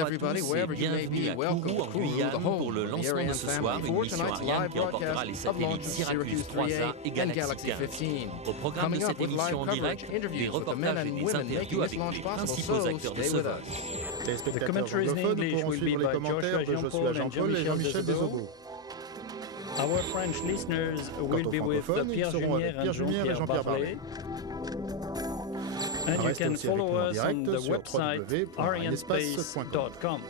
Bonjour à tous et bienvenue à Kourou en Guyane pour le lancement de ce soir, une mission Ariane qui emportera les satellites Syracuse 3A et Galaxy 15. Au programme de cette émission en direct, des reportages et des interviews avec les principaux acteurs de ce vol. The commentaries in English will be by Joshua Jean-Paul and Jean-Michel Dezobo. Our French listeners will be with Pierre Jumière and Jean-Pierre Barlet. And you can follow us on the website arianespace.com.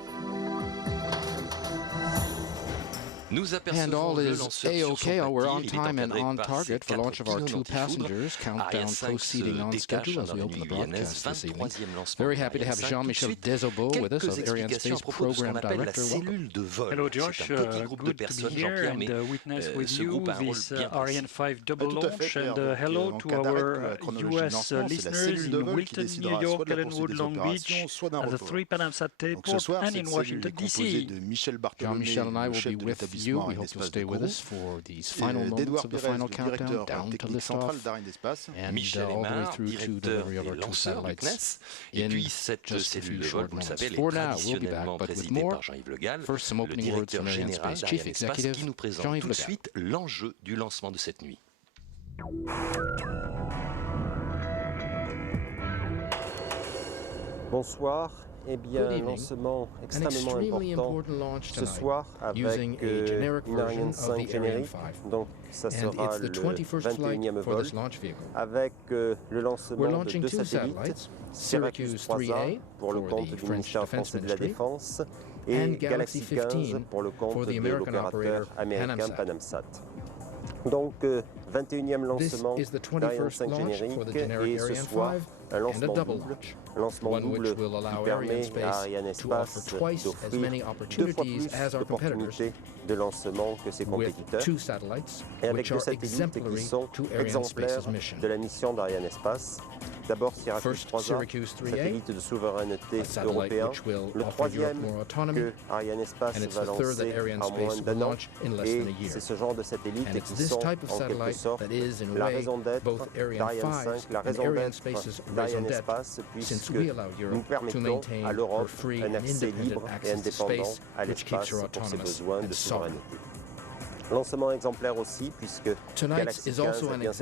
And all is A-OK. We're on time and on target for launch of our two passengers. Countdown proceeding on schedule as we open the broadcast this evening. Very happy to have Jean-Michel Dezobo with us, of Arianespace Program Director. Welcome. Hello, Josh. Good to be here and witness with you this Ariane 5 double launch. And hello to our U.S. listeners in Wilton, New York, Ellenwood, Long Beach, at the 3 PanamSat Airport, and in Washington, D.C. Jean-Michel and I will be with you. We hope you'll stay with us for these final moments of the final countdown, down to liftoff, and all the way through to delivery of our two satellites in just a few short moments. For now, we'll be back, but with more. First, some opening words from Arianespace Chief Executive Jean-Yves Le Gall. L'enjeu du lancement de cette nuit. Bonsoir. Eh bien, lancement extrêmement important ce soir avec une Ariane 5 générique. Donc, ça sera le 21e vol avec le lancement de deux satellites, Syracuse 3A pour le compte du ministère français de la Défense et Galaxy 15 pour le compte de l'opérateur américain PanamSat. Donc, 21e lancement d'Ariane 5 générique et ce soir, un lancement double qui permet à Arianespace d'offrir 2 fois plus d'opportunités de lancement que ses compétiteurs et avec 2 satellites qui sont exemplaires de la mission d'Arianespace. D'abord Syracuse 3A, satellite de souveraineté européen, le troisième que Arianespace va lancer en moins d'un an, et c'est ce genre de satellites qui sont en quelque sorte la raison d'être d'Ariane 5, la raison d'être d'Arianespace, puisque nous permettons à l'Europe un accès libre et indépendant à l'espace pour ses besoins de souveraineté. Lancement exemplaire aussi, puisque Galaxy 15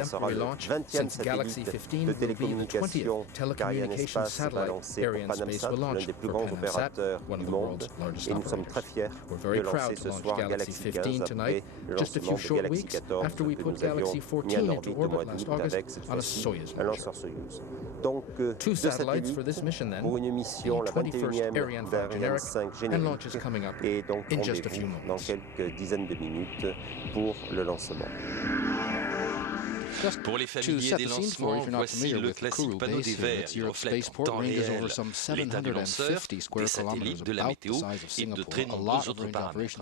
sera le 20e satellite de télécommunication qu'Arianespace va lancer pour PanamSat, l'un des plus grands opérateurs du monde. Et nous sommes très fiers de lancer ce soir Galaxy 15 après le lancement de Galaxy 14 que nous avions mis en orbite au mois d'août avec cette fois-ci un lanceur Soyuz. Donc, 2 satellites pour une mission, la 21e d'Ariane 5 générique, et donc rendez-vous dans quelques dizaines de minutes pour le lancement. Pour les familiers des lancements, voici le classique panneau des verts. Il reflète en temps réel l'état du lanceur, des satellites, de la météo et de très nombreux autres paramètres.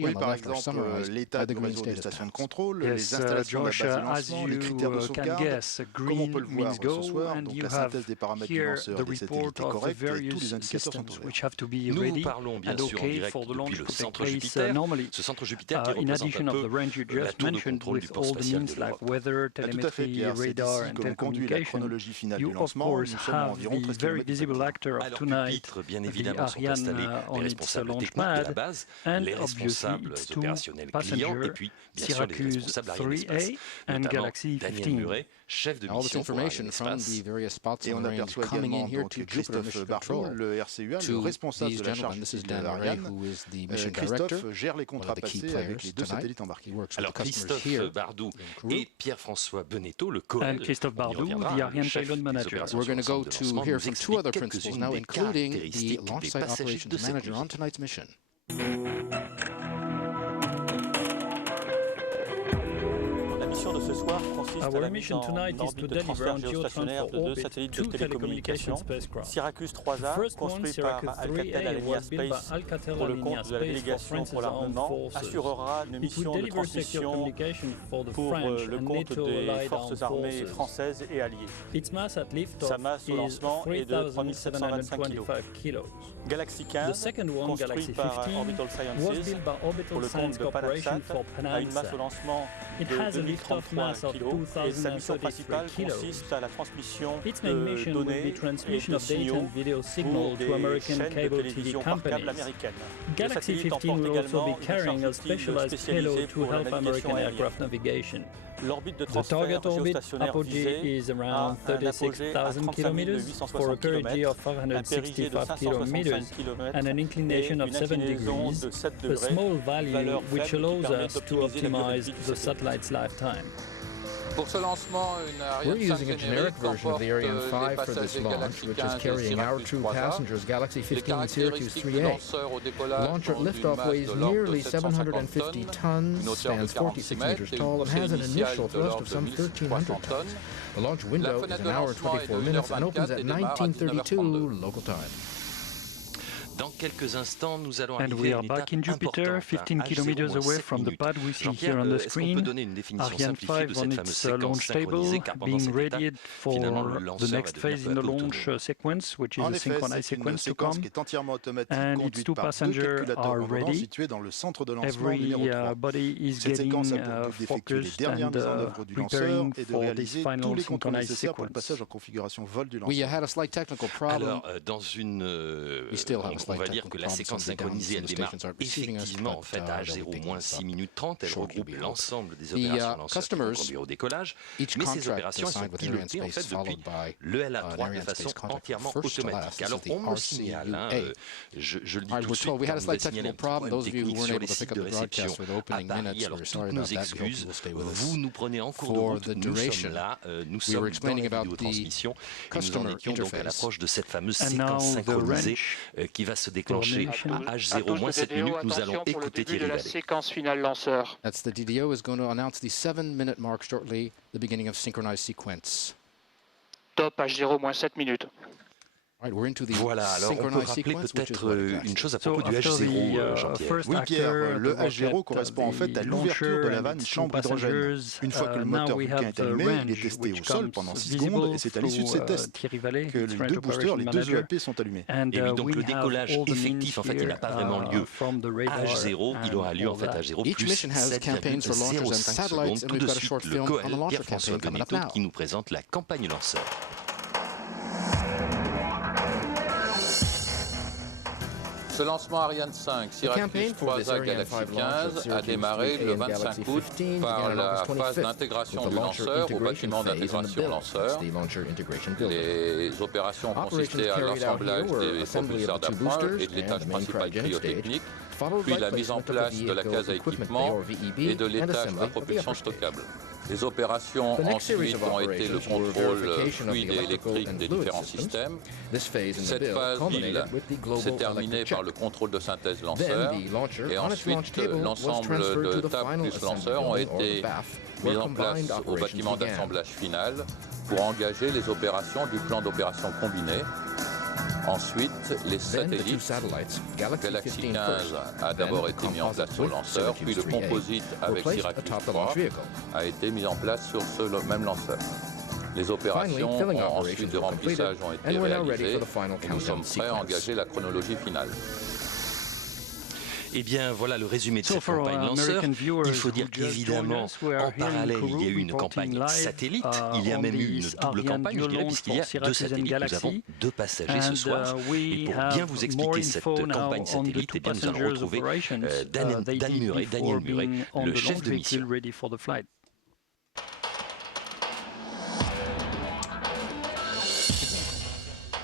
Oui, par exemple, l'état du réseau des stations de contrôle, les installations de la base de lancement, les critères de sauvegarde, comme on peut le voir ce soir, donc la synthèse des paramètres du lanceur, des satellites est correcte et tous les indicateurs sont ouverts. Nous vous parlons bien sûr en direct depuis le centre Jupiter, ce centre Jupiter qui représente un peu la tour de contrôle du port spatial de l'Europe. Weather, Tout à fait, Pierre, c'est ici que l'on conduit la chronologie finale du you of lancement. course Nous sommes à have environ the 13 very km. visible actor of Alors tonight, pupitres, bien the évidemment, sont Ariane installés on les its responsables launch techniques de la pad, base, and les obviously responsables its 2 opérationnels clients, et passengers, puis bien sûr les Syracuse responsables Arianespace, 3A and notamment Galaxy Daniel 15. Muret, chef de All this mission pour information from Arianespace. the various spots Et on on the range aperçoit coming in également here donc to Jupiter Christophe Mission Barthou, Control. le RCUA, le To responsable these de la gentlemen, charge this is de Dan Murray, Ariane. who is the mission director, Christophe gère les one contrats of the key passés avec players les 2 tonight. satellites embarqués. He works with Alors the customers Christophe here Bardou in Kourou. et Pierre-François Benetto, le COEL, And Christophe on y Bardou, reviendra, the le Ariane chef Payload des Manager. opérations We're going to sur go l'ensemble de to lancement, hear nous from 2 explique other principals quelques-unes now, des including the caractéristiques launch des site passagers operations de cette manager nuit. on tonight's mission. La mission de ce soir consiste à Our la mise mission en tonight is to orbite de deliver transfert on géostationnaire geotransfer de 2 orbit satellites de 2 télécommunications. telecommunication spacecraft. Syracuse The 3A, first one, construit par Syracuse Alcatel 3A, Alenia was built by Space Alcatel pour le Alenia compte de la Space for délégation France's pour l'armement, armed forces. assurera une It mission would de deliver secure transmission communication for the pour French le and compte NATO des allied forces armed armées forces. françaises et alliées. Its mass at liftoff Sa masse au is lancement est de 3,725 kilos. Galaxy The 15, second one, construit Galaxy par 15, Orbital was Sciences built by pour Orbital le compte Science de Corporation PanamSat, for a une masse au PanamSat. lancement It de has a liftoff 2033 mass of 2,033 kilos. Its main mission will be transmission of data and video signal to American cable TV companies. Galaxy 15 will also be carrying a specialized payload to help American aircraft navigation. The target orbit apogee is around 36,000 kilometers for a perigee of 565 kilometers and an inclination of 7 degrees, a small value which allows us to optimize the satellite's lifetime. We're using a generic version of the Ariane 5 for this launch, which is carrying our two passengers, Galaxy 15 Syracuse 3A. The launcher at liftoff weighs nearly 750 tons, stands 46 meters tall, and has an initial thrust of some 1,300 tons. The launch window is an hour and 24 minutes and opens at 19:32 local time. And we are back in Jupiter, 15 kilometers away from the pad we see here on the screen. Ariane 5 on its launch table, being readied for the next phase in the launch sequence, which is a synchronized sequence to come. And its two passengers are ready. Everybody is getting focused and preparing for this final synchronized sequence. We had a slight technical problem. We still have on va dire que la séquence synchronisée, elle démarre effectivement en fait à H0 moins 6 minutes 30. Elle regroupe l'ensemble des opérations lanceurs qui vont conduire au décollage. Mais ces opérations sont pilotées en fait depuis le LA3 de façon entièrement automatique. Alors on me signale, je le dis tout de suite, on me signale un problème technique sur les sites de réception à Paris. Alors toutes nos excuses, vous nous prenez en cours de route, nous sommes là, nous sommes dans la vidéotransmission et nous en étions donc à l'approche de cette fameuse séquence synchronisée qui va se déclencher à H0 moins 7 minutes. Nous allons écouter Thierry Vallée. La séquence finale lanceur. That's the DDO is going to announce the 7-minute mark shortly, the beginning of synchronized sequence. Top H0 moins 7 minutes. Voilà, alors on peut rappeler peut-être une chose à propos du H0, Jean-Pierre. Oui, Pierre, le H0 correspond en fait à l'ouverture de la vanne chambre hydrogène. Une fois que le moteur Vulcain est allumé, il est testé au sol pendant 6 secondes et c'est à l'issue de ces tests que les deux boosters, les deux EAP sont allumés. Et oui, donc le décollage effectif, en fait, il n'a pas vraiment lieu à H0, il aura lieu en fait à H0 plus 7,05 secondes. Tout de suite, le Coel, Pierre-François Benetton, qui nous présente la campagne lanceur. Ce lancement Ariane 5, Syracuse 3A Galaxy 15 a démarré le 25 août par la phase d'intégration du lanceur au bâtiment d'intégration lanceur. Les opérations ont consisté à l'assemblage des propulseurs d'appoint et de l'étage principal cryotechnique, puis la mise en place de la case à équipement et de l'étage à propulsion stockable. Les opérations ensuite ont été le contrôle fluide et électrique des différents systèmes. Cette phase s'est terminée par le contrôle de synthèse lanceur et ensuite l'ensemble de tables plus lanceurs ont été mis en place au bâtiment d'assemblage final pour engager les opérations du plan d'opération combiné. Ensuite, les satellites, Galaxy 15 a d'abord été mis en place au lanceur, puis le composite avec Syracuse 3 a été mis en place sur ce même lanceur. Les opérations ensuite de remplissage ont été réalisées et nous sommes prêts à engager la chronologie finale. Eh bien, voilà le résumé de cette campagne lanceur. Il faut dire qu'évidemment, en parallèle, il y a eu une campagne satellite. Il y a même eu une double campagne, je dirais, puisqu'il y a deux satellites. Nous avons deux passagers ce soir. Et pour bien vous expliquer cette campagne satellite, eh bien, nous allons retrouver Daniel Murray, le chef de mission.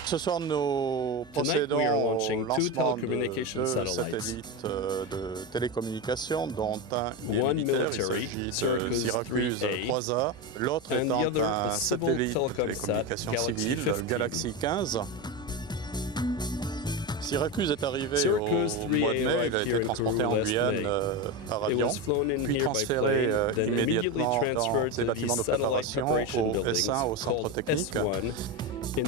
Ce soir, nous procédons au lancement de deux satellites de télécommunication, dont un militaire, il s'agit de Syracuse 3A, l'autre étant un satellite de télécommunication civile, Galaxy 15. Syracuse est arrivé au mois de mai, il a été transporté en Guyane par avion, puis transféré immédiatement dans ses bâtiments de préparation au S1, au centre technique. La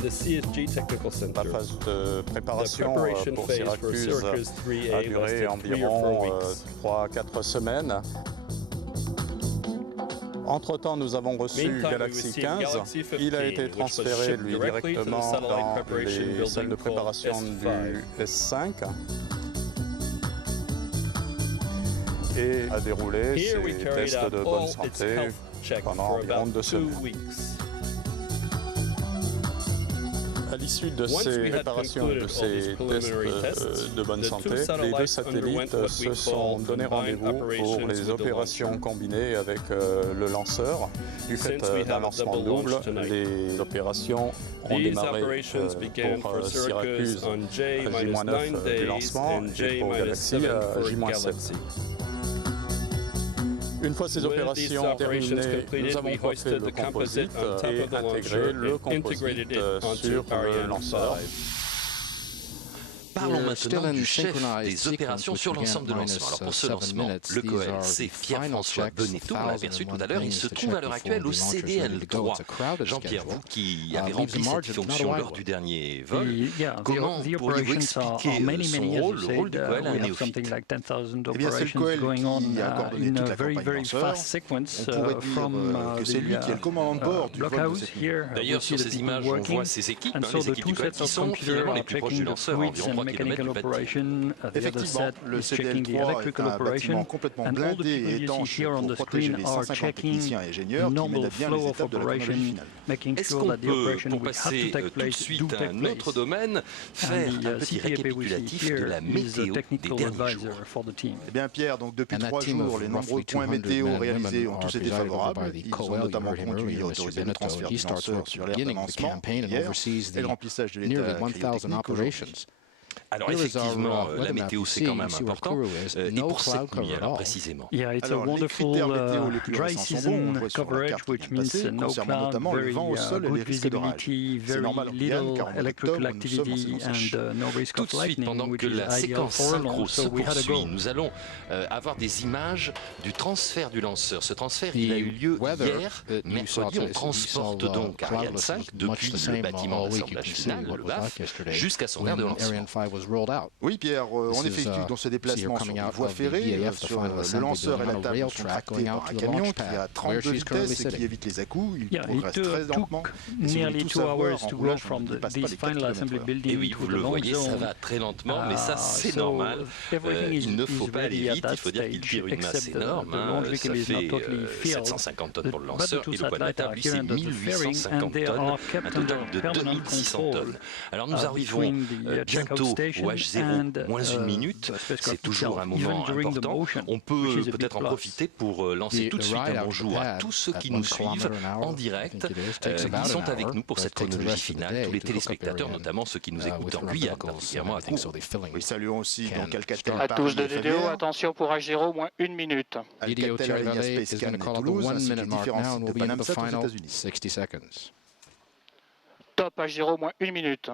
phase de préparation pour Syracuse a duré environ 3-4 semaines. Entre-temps, nous avons reçu Galaxy 15. Il a été transféré, lui, directement dans les salles de préparation du S5 et a déroulé ses tests de bonne santé pendant environ 2 semaines. À l'issue de ces réparations, de ces tests de bonne santé, les 2 satellites se sont donné rendez-vous pour les opérations combinées avec le lanceur. Du fait d'un lancement double, les opérations ont démarré pour Syracuse à J-9 du lancement et pour Galaxy à J-7. Une fois ces opérations terminées, nous avons coiffé le composite et intégré le composite sur le lanceur. Parlons maintenant du chef des opérations sur l'ensemble de lancement. Alors pour ce lancement, le COEL, Pierre-François Bonetto, on l'a aperçu tout à l'heure, il se trouve à l'heure actuelle au CDL-3. Jean-Pierre, vous qui avez rempli cette fonction lors du dernier vol, comment pourriez-vous expliquer son rôle, le rôle du COEL à un néophyte? Eh bien, c'est le COEL qui a coordonné toute la campagne lanceur. On pourrait dire que c'est lui qui est le commandant de bord du vol de cette ligne. D'ailleurs, sur ces images, on voit ces équipes, les équipes du COEL qui sont finalement les plus proches du lanceur, environ 3 Effectivement, le CDL-3 est un bâtiment complètement blindé et étanche pour protéger les 150 techniciens et ingénieurs qui mènent à bien les étapes de la chronologie finale. Est-ce qu'on peut, pour passer tout de suite à un autre domaine, faire un petit récapitulatif de la météo des derniers jours? Eh bien Pierre, donc depuis 3 jours, les nombreux points météo réalisés ont tous été favorables. Ils ont notamment conduit à autoriser le transfert du lanceur sur l'aire d'avancement hier et le remplissage de l'état cryotechnique aujourd'hui. Alors effectivement, la météo c'est quand même important. Et pour cette nuit, alors précisément. Alors les critères météo les plus récents sont bons, on voit sur la carte qui vient de passer, concernant notamment le vent au sol et les risques d'orage. C'est normal en Guyane, car en octobre, nous sommes en saison sèche. Tout de suite, pendant que la séquence synchro se poursuit, nous allons avoir des images du transfert du lanceur. Ce transfert, il a eu lieu hier, mercredi. On transporte donc Ariane 5 depuis le bâtiment d'assemblage final, le BAF, jusqu'à son aire de lancement. Oui Pierre, on effectue dans ce déplacement sur une voie ferrée, sur le lanceur et la table sont tractés par un camion qui a 32 vitesses et qui évite les à-coups. Il progresse très lentement. Et si vous voulez tout savoir, en roulage, on ne dépasse pas les 4 km/h. Et oui, vous le voyez, ça va très lentement, mais ça c'est normal. Il ne faut pas aller vite, il faut dire qu'il tire une masse énorme. Ça fait 750 tonnes pour le lanceur et le poids de la table, lui, c'est 1850 tonnes, un total de 2600 tonnes. Alors nous arrivons bientôt au H0 moins une minute, c'est toujours un moment important. On peut peut-être en profiter pour lancer tout de suite un bonjour à tous ceux qui nous suivent en direct, qui sont avec nous pour cette chronologie finale, tous les téléspectateurs, notamment ceux qui nous écoutent en Guyane, particulièrement à Kourou. Oui, saluons aussi donc Alcatel à tous de DDO, attention pour H0 moins 1 minute. Alcatel Alenia Space Scan à Toulouse, ainsi que les différents sites de Panamsat aux États-Unis. Top H0 moins 1 minute.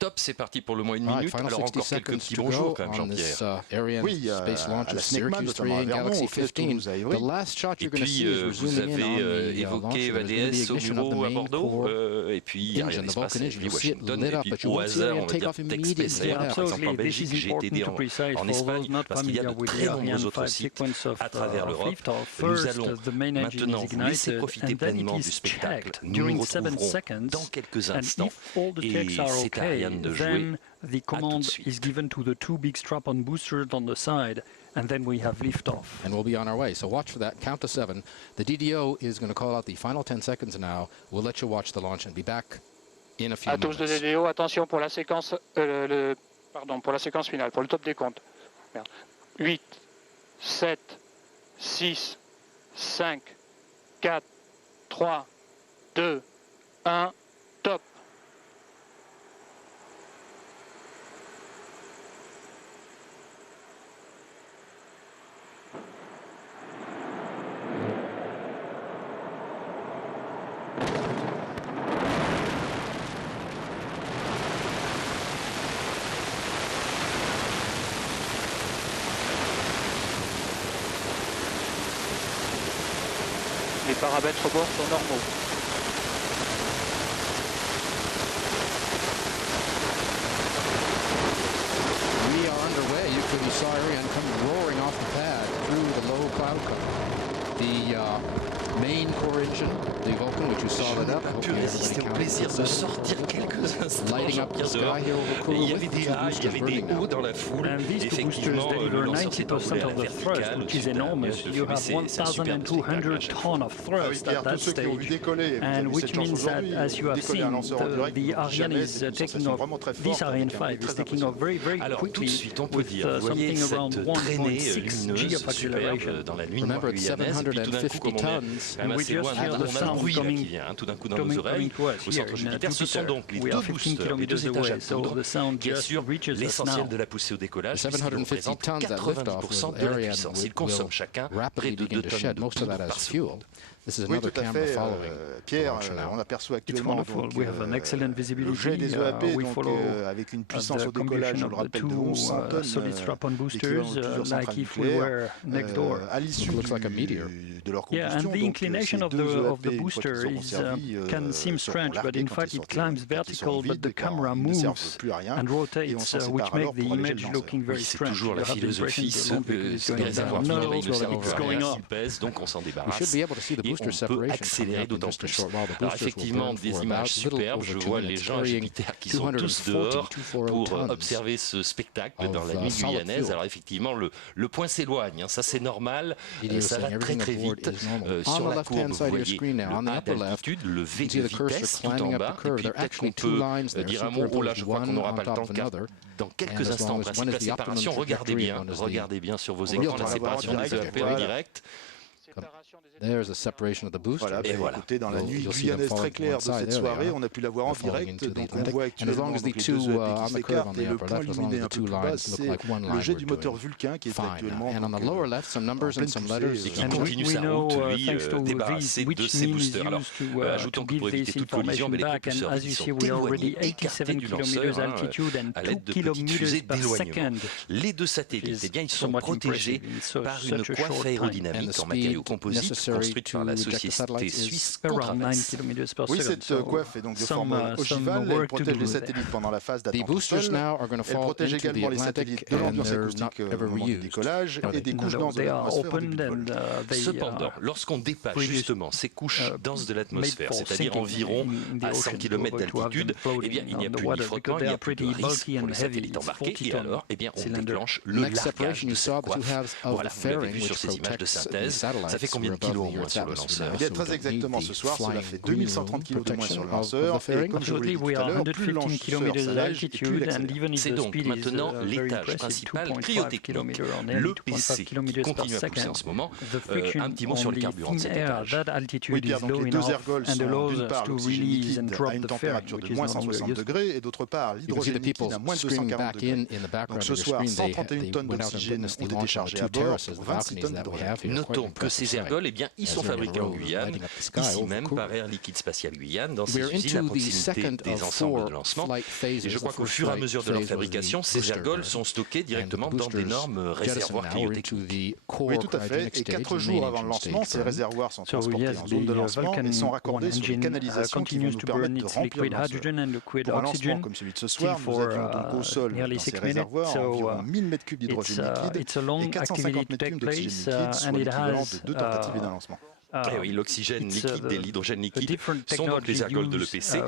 Top, c'est parti pour le moins 1 minute. Alors encore quelques petits bonjours quand même, Jean-Pierre. Oui, à la SNECMA, notamment à Vernon, au Fest Toulouse à Évry. Et puis vous avez évoqué VDS au bureau à Bordeaux, et puis Ariane Espace à Washington, et puis au hasard, on va dire Tech Space Air, par exemple en Belgique, j'ai été en Espagne, parce qu'il y a de très nombreux autres sites à travers l'Europe. Nous allons maintenant vous laisser profiter pleinement du spectacle. Nous nous retrouverons dans quelques instants, et c'est Ariane de jouer. The command is given to the 2 big strap-on boosters on the side, and then we have liftoff. And we'll be on our way. So watch for that. Count to 7. The DDO is going to call out the final 10 seconds now. We'll let you watch the launch and be back in a few minutes. À tous de DDO, attention pour la séquence, pour la séquence finale, pour le top des comptes. 8, 7, 6, 5, 4, 3, 2, 1, top. Les paramètres bord sont normaux. We are underway. You saw Ariane come roaring off the pad through the low cloud cover. The main core engine, the Vulcan, which you saw that up. Je n'ai pas pu résister au plaisir de sortir quelques instants. J'en viens dehors. Il y avait des hauts, il y avait des hauts dans la foule. Effectivement, le lanceur s'est envolé à la verticale. Which is enormous. You have 1,200 tons of thrust at that stage, and which means that, as you have seen, the Ariane is taking off. This Ariane 5 is taking off very, very quickly with something around 1.6 G of acceleration. Dans la nuit noire guyanaise, et puis tout d'un coup, comme on est assez loin, on a un bruit qui vient tout d'un coup dans nos oreilles. Au centre Jupiter, ce sont donc les deux boosters, les deux étages à poudre qui assurent l'essentiel de la poussée au décollage, puisqu'ils représentent 90% de la puissance. Ils consomment chacun près de 2 tonnes de poudre par seconde. Oui, tout à fait. Pierre, on aperçoit actuellement donc, le jet des EAP donc, avec une puissance au décollage, je le rappelle, de 1100 tonnes, l'équivalent de plusieurs centrales nucléaires, à l'issue de leur combustion. And the inclination of the booster can seem strange, but in fact it climbs vertical, but the camera moves and rotates, which make the image looking very strange. C'est toujours la philosophie, ce réservoir qui pèse, donc on s'en débarrasse. On peut accélérer d'autant plus. Alors effectivement, des images superbes. Je vois les gens à Jupiter qui sont tous dehors pour observer ce spectacle dans la nuit guyanaise. Alors effectivement, le point s'éloigne. Ça, c'est normal. Ça va très très vite. Sur la courbe, vous voyez le A d'altitude, le V de vitesse tout en bas. Et puis peut-être qu'on peut dire un mot. Oh là, je crois qu'on n'aura pas le temps car dans quelques instants, en principe, la séparation, regardez bien sur vos écrans, la séparation des EAP en direct. There's a separation of the booster. Voilà, écoutez, dans la nuit guyanaise très claire de cette soirée, on a pu la voir en direct. Donc on voit actuellement donc, les deux EAP qui s'écartent et le point luminé un peu plus bas, c'est le jet du moteur Vulcain qui est actuellement en pleine poussée. Et qui continue sa route, lui, débarrassé de ses boosters. Alors, ajoutons que pour éviter toute collision, les propulseurs sont éloignés, écartés du lanceur à l'aide de petites fusées d'éloignement. Les deux satellites, eh bien, ils sont protégés par une coiffe aérodynamique en matériaux composites construite par la société suisse Contraves. Oui, cette coiffe est donc de forme ogivale. Elle protège les satellites pendant la phase d'attente au sol. Elle protège également les satellites de l'ambiance acoustique au moment du décollage et des couches denses de l'atmosphère au début de vol. Cependant, lorsqu'on dépasse justement ces couches denses de l'atmosphère, c'est-à-dire environ à 100 km d'altitude, eh bien, il n'y a plus ni frottement, il n'y a plus de risque pour les satellites embarqués. Et alors, eh bien, on déclenche le largage de cette coiffe. Voilà, vous l'avez vu sur ces images de synthèse. Ça fait combien de kilos au moins sur le lanceur? Eh bien, très exactement, ce soir, cela fait 2130 kg de moins sur le lanceur. Et comme je vous l'ai dit tout à l'heure, plus le lanceur s'allège et plus il accélère. C'est donc maintenant l'étage principal cryotechnique, le PC, qui continue à pousser en ce moment. Un petit mot sur le carburant de cet étage. Oui, Pierre, donc les deux ergols sont d'une part l'oxygène liquide à une température de moins 160 degrés et d'autre part l'hydrogène liquide à moins 240 degrés. Donc ce soir, 131 tonnes d'oxygène ont été chargées à bord pour 26 tonnes d'hydrogène. Notons que ces ergols, eh bien, ils sont fabriqués en Guyane, ici même par Air Liquide Spatial Guyane, dans ses usines à proximité des ensembles de lancement. Et je crois qu'au fur et à mesure de leur fabrication, ces ergols sont stockés directement dans d'énormes réservoirs cryotechniques. Oui, tout à fait. Et 4 jours avant le lancement, ces réservoirs sont transportés en zone de lancement et sont raccordés sur les canalisations qui vont nous permettre de remplir le lanceur. Pour un lancement comme celui de ce soir, nous avions donc au sol, dans ces réservoirs, environ 1000 m3 d'hydrogène liquide et 450 m3 d'oxygène liquide, soit l'équivalent de 2 tentatives d'un lancement. Oui, l'oxygène liquide et l'hydrogène liquide sont donc les ergols de l'EPC.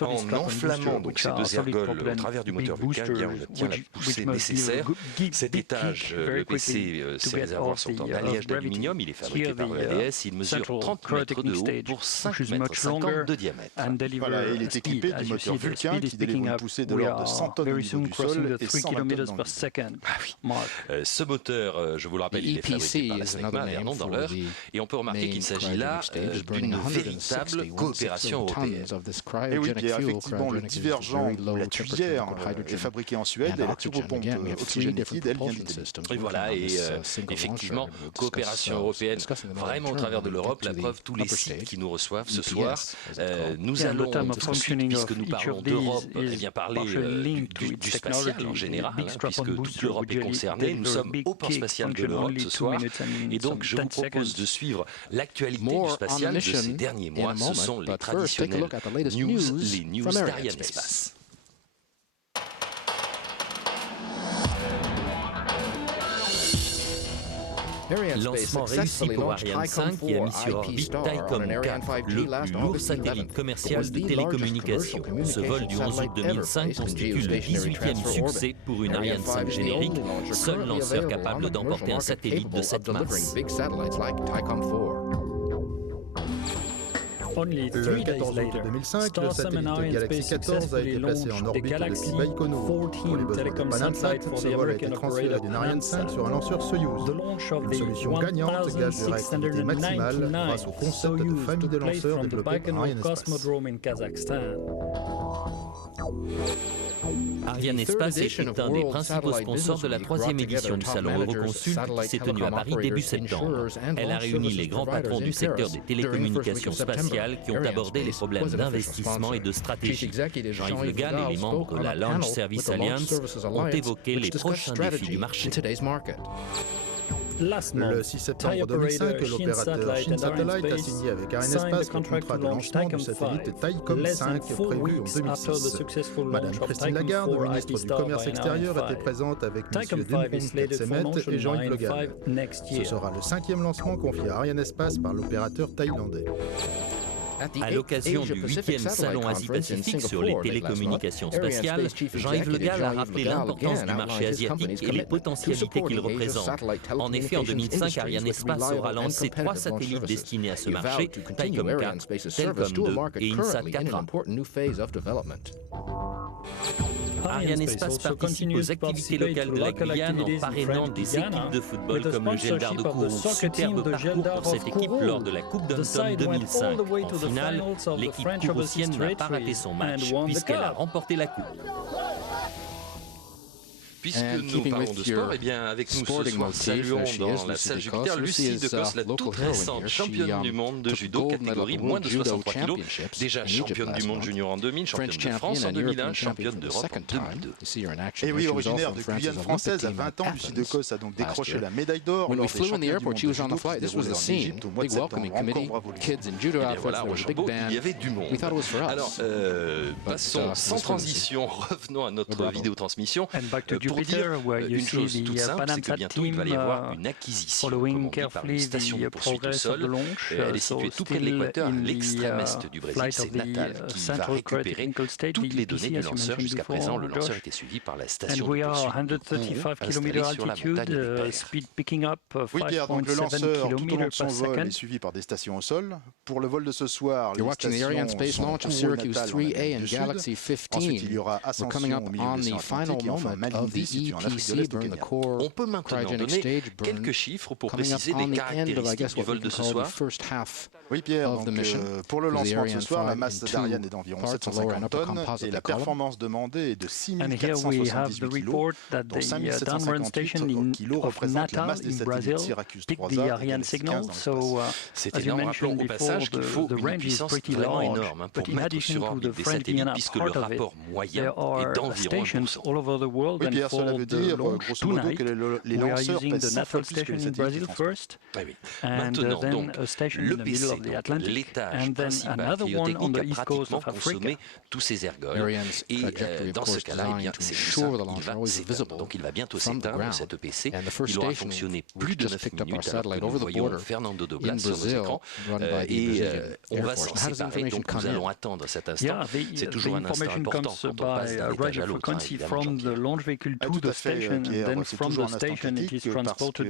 En enflammant donc ces deux ergols au travers du moteur Vulcain, on obtient la poussée nécessaire. Cet étage, l'EPC, ces réservoirs sont en alliage d'aluminium, il est fabriqué par l'ADS, il mesure 30 mètres de haut pour 5 mètres 50 de diamètre. Voilà, et il est équipé du moteur Vulcain qui délivre une poussée de l'ordre de 100 tonnes au niveau du sol et 120 tonnes dans l'eau. Ce moteur, je vous le rappelle, il est fabriqué par la SNECMA et Arnaud dans l'heure, et on peut remarquer qu'il s'agit là d'une véritable coopération européenne. Et oui, Pierre, effectivement, le divergent, la tuyère est fabriquée en Suède et la turbopompe oxygène liquide, elle vient d'Italie. Et voilà, et effectivement, coopération européenne, vraiment au travers de l'Europe, la preuve, tous les sites qui nous reçoivent ce soir, nous allons, puisque nous parlons d'Europe, eh bien parler du spatial en général, puisque toute l'Europe est concernée, nous sommes au port spatial de l'Europe ce soir, et donc je vous propose de suivre l'actualité du spatial de ces derniers mois. Ce sont les traditionnels news, les news d'Ariane Espace. Lancement réussi pour Ariane 5 qui a mis sur orbite Thaicom 4, le plus lourd satellite commercial de télécommunications. Ce vol du 11 août 2005 constitue le 18e succès pour une Ariane 5 générique, seul lanceur capable d'emporter un satellite de cette masse. Le 14 août 2005, le satellite Galaxy 14 a été placé en orbite depuis Baïkonour. Pour les besoins de Panansat, ce vol a été transféré d'une Ariane 5 sur un lanceur Soyouz. Une solution gagnante gage de réactivité maximale grâce au concept de famille de lanceurs développé par Ariane Espace est un des principaux sponsors de la 3e édition du salon Euroconsult qui s'est tenue à Paris début septembre. Elle a réuni les grands patrons du secteur des télécommunications spatiales qui ont abordé les problèmes d'investissement et de stratégie. Jean-Yves Le Gall et les membres de la Launch Service Alliance ont évoqué les prochains défis du marché. Le 6 septembre 2005, l'opérateur Shin Satellite a signé avec Arianespace le contrat de lancement du satellite Thaicom 5 prévu en 2006. Madame Christine Lagarde, ministre du Commerce extérieur, était présente avec M. Dimron Katsemet et Jean-Yves Le Gall. Ce sera le 5e lancement confié à Arianespace par l'opérateur thaïlandais. À l'occasion du 8e Salon Asie-Pacifique sur les télécommunications spatiales, Jean-Yves Le Gall a rappelé l'importance du marché asiatique et les potentialités qu'il représente. En effet, en 2005, Ariane Espace aura lancé 3 satellites destinés à ce marché, Thaicom 4, Telcom 2 et INSAT 4A. Ariane Espace participe aux activités locales de la Guyane en parrainant des équipes de football comme le Gel d'Ardecourt. Superbe parcours pour cette équipe lors de la Coupe Dundon 2005. En finale, l'équipe courroucienne n'a pas raté son match puisqu'elle a remporté la coupe. Puisque nous parlons de sport, eh bien avec nous ce soir, saluons dans la salle Jupiter Lucie de Cos, la toute récente championne du monde de judo catégorie moins de 63 kg, déjà championne du monde junior en 2000, championne de France en 2001, championne d'Europe en 2002. Et oui, originaire de Guyane française, à 20 ans, Lucie de Cos a donc décroché la médaille d'or lors des championnats du monde de judo qui se déroulaient en Égypte au mois de septembre. Encore bravo Lucie. Et bien voilà, au Chambaud, il y avait du monde. Alors, passons sans transition, revenons à notre vidéotransmission. Pour dire une chose toute simple, c'est que bientôt il va y avoir une acquisition commandée par une station de poursuite au sol. Elle est située tout près de l'équateur, à l'extrême est du Brésil. C'est Natal qui va récupérer toutes les données du lanceur. Jusqu'à présent, le lanceur était suivi par la station de poursuite installée sur la montagne de Pipère. Oui Pierre, donc le lanceur tout au long de son vol est suivi par des stations au sol. Pour le vol de ce soir, les stations sont Kourou, Natal en Amérique du Sud. Ensuite, il y aura Ascension au milieu de l'océan Atlantique et enfin Malindi situé en Afrique de l'Est au Kenya. On peut maintenant donner quelques chiffres pour préciser les caractéristiques du vol de ce soir. Oui Pierre, donc, pour le lancement de ce soir, la masse d'Ariane est d'environ 750 tonnes et la performance demandée est de 6478 kg, dont 5750 kg représente la masse des satellites Syracuse 3A et Galaxy 15 dans l'espace. C'est énorme. Rappelons au passage qu'il faut une puissance vraiment énorme pour mettre sur orbite des satellites puisque le rapport moyen est d'environ 1%. Oui Pierre, cela veut dire grosso modo que les lanceurs pèsent 100 fois plus que les satellites qui transportent. Oui. Maintenant donc, le PC, l'étage principal géotechnique a pratiquement consommé tous ses ergols. Et dans ce cas-là, eh bien, c'est tout simple, il va s'éteindre. Donc il va bientôt s'éteindre, cette PC. Il aura fonctionné plus de 9 minutes alors que nous voyons Fernando Doblas sur nos écrans. Et on va s'en séparer, donc nous allons attendre cet instant. C'est toujours un instant important quand on passe d'un étage à l'autre, évidemment, Tout à fait, Pierre, c'est toujours un instant critique parce que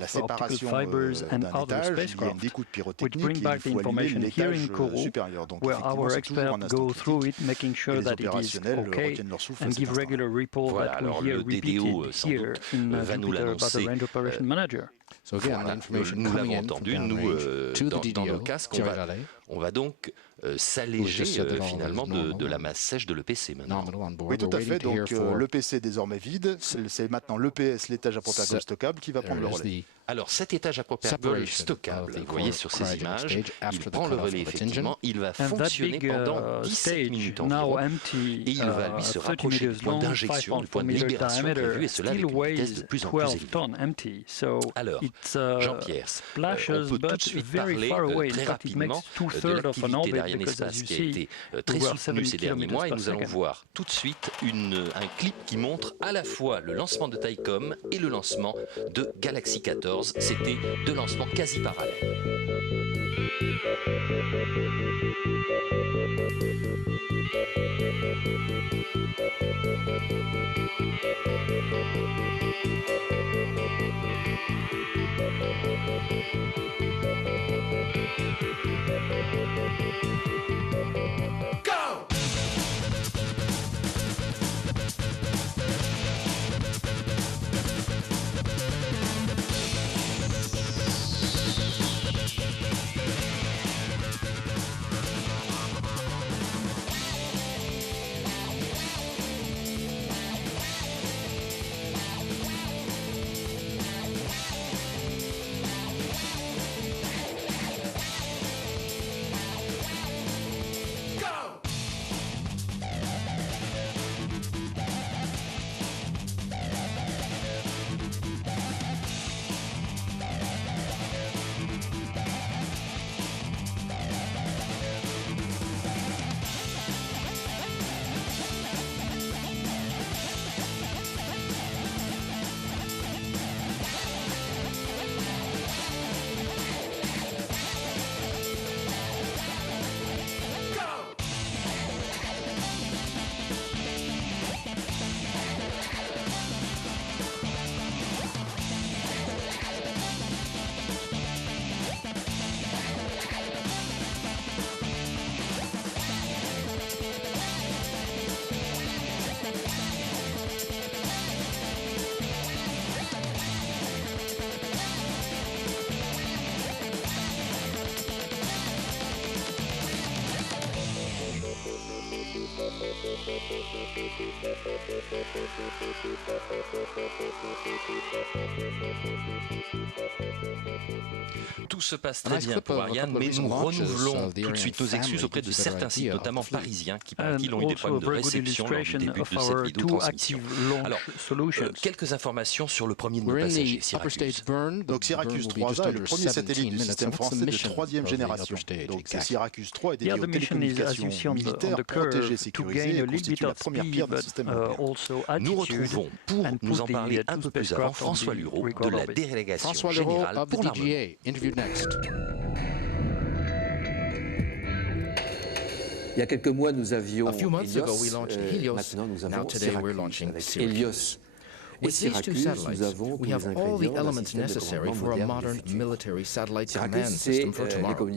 la séparation d'un étage, il y a une découte pyrotechnique et il faut allumer l'étage supérieur. Donc effectivement, c'est toujours un instant critique et les opérationnels retiennent leur souffle à cet instant. Voilà, alors le DDO sans doute va nous l'annoncer. Nous l'avons entendu, nous, dans nos casques, on va donc s'alléger finalement de la masse sèche de l'EPC maintenant. Oui, tout à fait. Donc l'EPC est désormais vide. C'est maintenant l'EPS, l'étage à propagole stockable, qui va prendre le relais. Alors cet étage à propagole stockable, vous voyez sur ces images, il prend le relais effectivement, il va fonctionner pendant 17 minutes environ et il va lui se rapprocher du point d'injection, du point de libération prévu et cela avec une vitesse de plus en plus élevée. Alors Jean-Pierre, on peut tout de suite parler très rapidement de l'activité d'Arianespace qui a été très soutenue ces derniers mois, et nous allons voir tout de suite un clip qui montre à la fois le lancement de Thaïcom et le lancement de Galaxy 14. C'était deux lancements quasi parallèles. Tout se passe très bien pour Ariane, mais nous renouvelons tout de suite nos excuses auprès de certains sites, notamment parisiens, qui ont eu des problèmes de réception lors du début de cette vidéotransmission. Alors, quelques informations sur le premier de nos passagers, Syracuse. Donc Syracuse 3A est le premier satellite du système français de 3e génération. Donc Syracuse 3 est dédié aux télécommunications militaires protégées, sécurisées, et constitue la première pierre du système européen. Nous retrouvons, pour nous en parler un peu plus avant, François Lureau de la délégation générale pour l'armement. Il y a quelques mois, nous avions Helios. Maintenant, nous avons Syracuse. Helios. With these two satellites, we have all the elements necessary for a modern military satellite command system for tomorrow.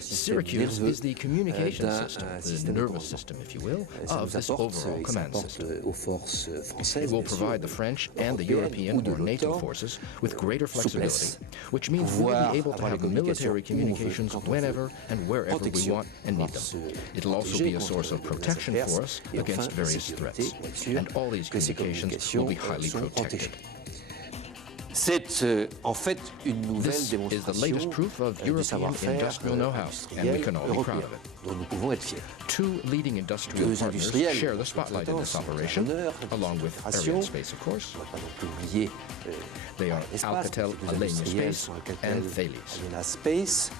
Syracuse is the communication system, the nervous system, if you will, of this overall command system. It will provide the French and the European or NATO forces with greater flexibility, which means we will be able to have military communications whenever and wherever we want and need them. It will also be a source of protection for us against various threats, and all these communications will be highly protected. C'est en fait une nouvelle démonstration du savoir-faire européen dont nous pouvons être fiers. Two leading industrial partners share the spotlight in this operation, along with Arianespace, of course. On ne va pas non plus oublier they are Alcatel, Alenia Space, and Thales. Alenia Space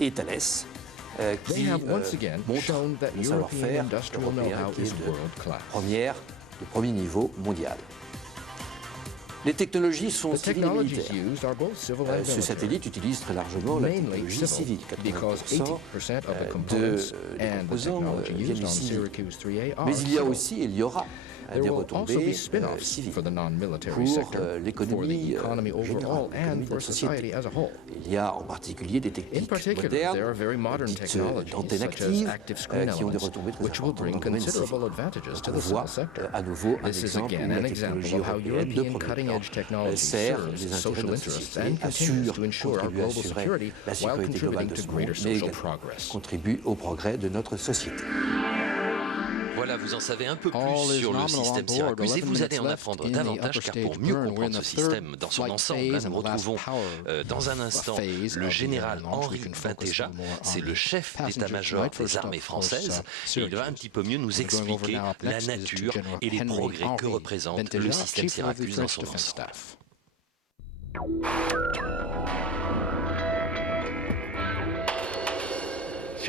et Thales. They have once again shown that European industrial know-how is world class. De premier niveau mondial. Les technologies sont civiles et militaires. Ce satellite utilise très largement la technologie civile. 80% des composants viennent du civil. Mais il y a aussi, et il y aura, des retombées civiles pour l'économie générale, l'économie de la société. Il y a en particulier des techniques modernes, dites d'antennes actives, qui ont des retombées très importantes dans le domaine civil. Donc on voit à nouveau un exemple où la technologie européenne de premier temps sert les intérêts de la société, contribue à assurer la sécurité globale de ce monde, mais également contribue au progrès de notre société. Voilà, vous en savez un peu plus sur le système Syracuse et vous allez en apprendre davantage, car pour mieux comprendre ce système dans son ensemble, nous retrouvons dans un instant le général Henri Fintéja, c'est le chef d'état-major des armées françaises, et il va un petit peu mieux nous expliquer la nature et les progrès que représente le système Syracuse dans son ensemble.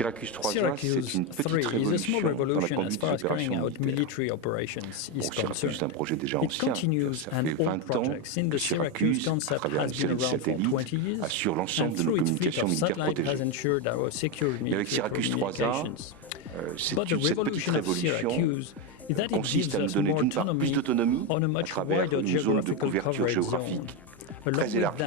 Syracuse 3A, c'est une petite révolution dans la conduite des opérations militaires. Bon, Syracuse, c'est un projet déjà ancien. Ça fait 20 ans que Syracuse, à travers une série de satellites, assure l'ensemble de nos communications militaires protégées. Mais avec Syracuse 3A, cette petite révolution consiste à nous donner d'une part plus d'autonomie à travers une zone de couverture géographique très élargie.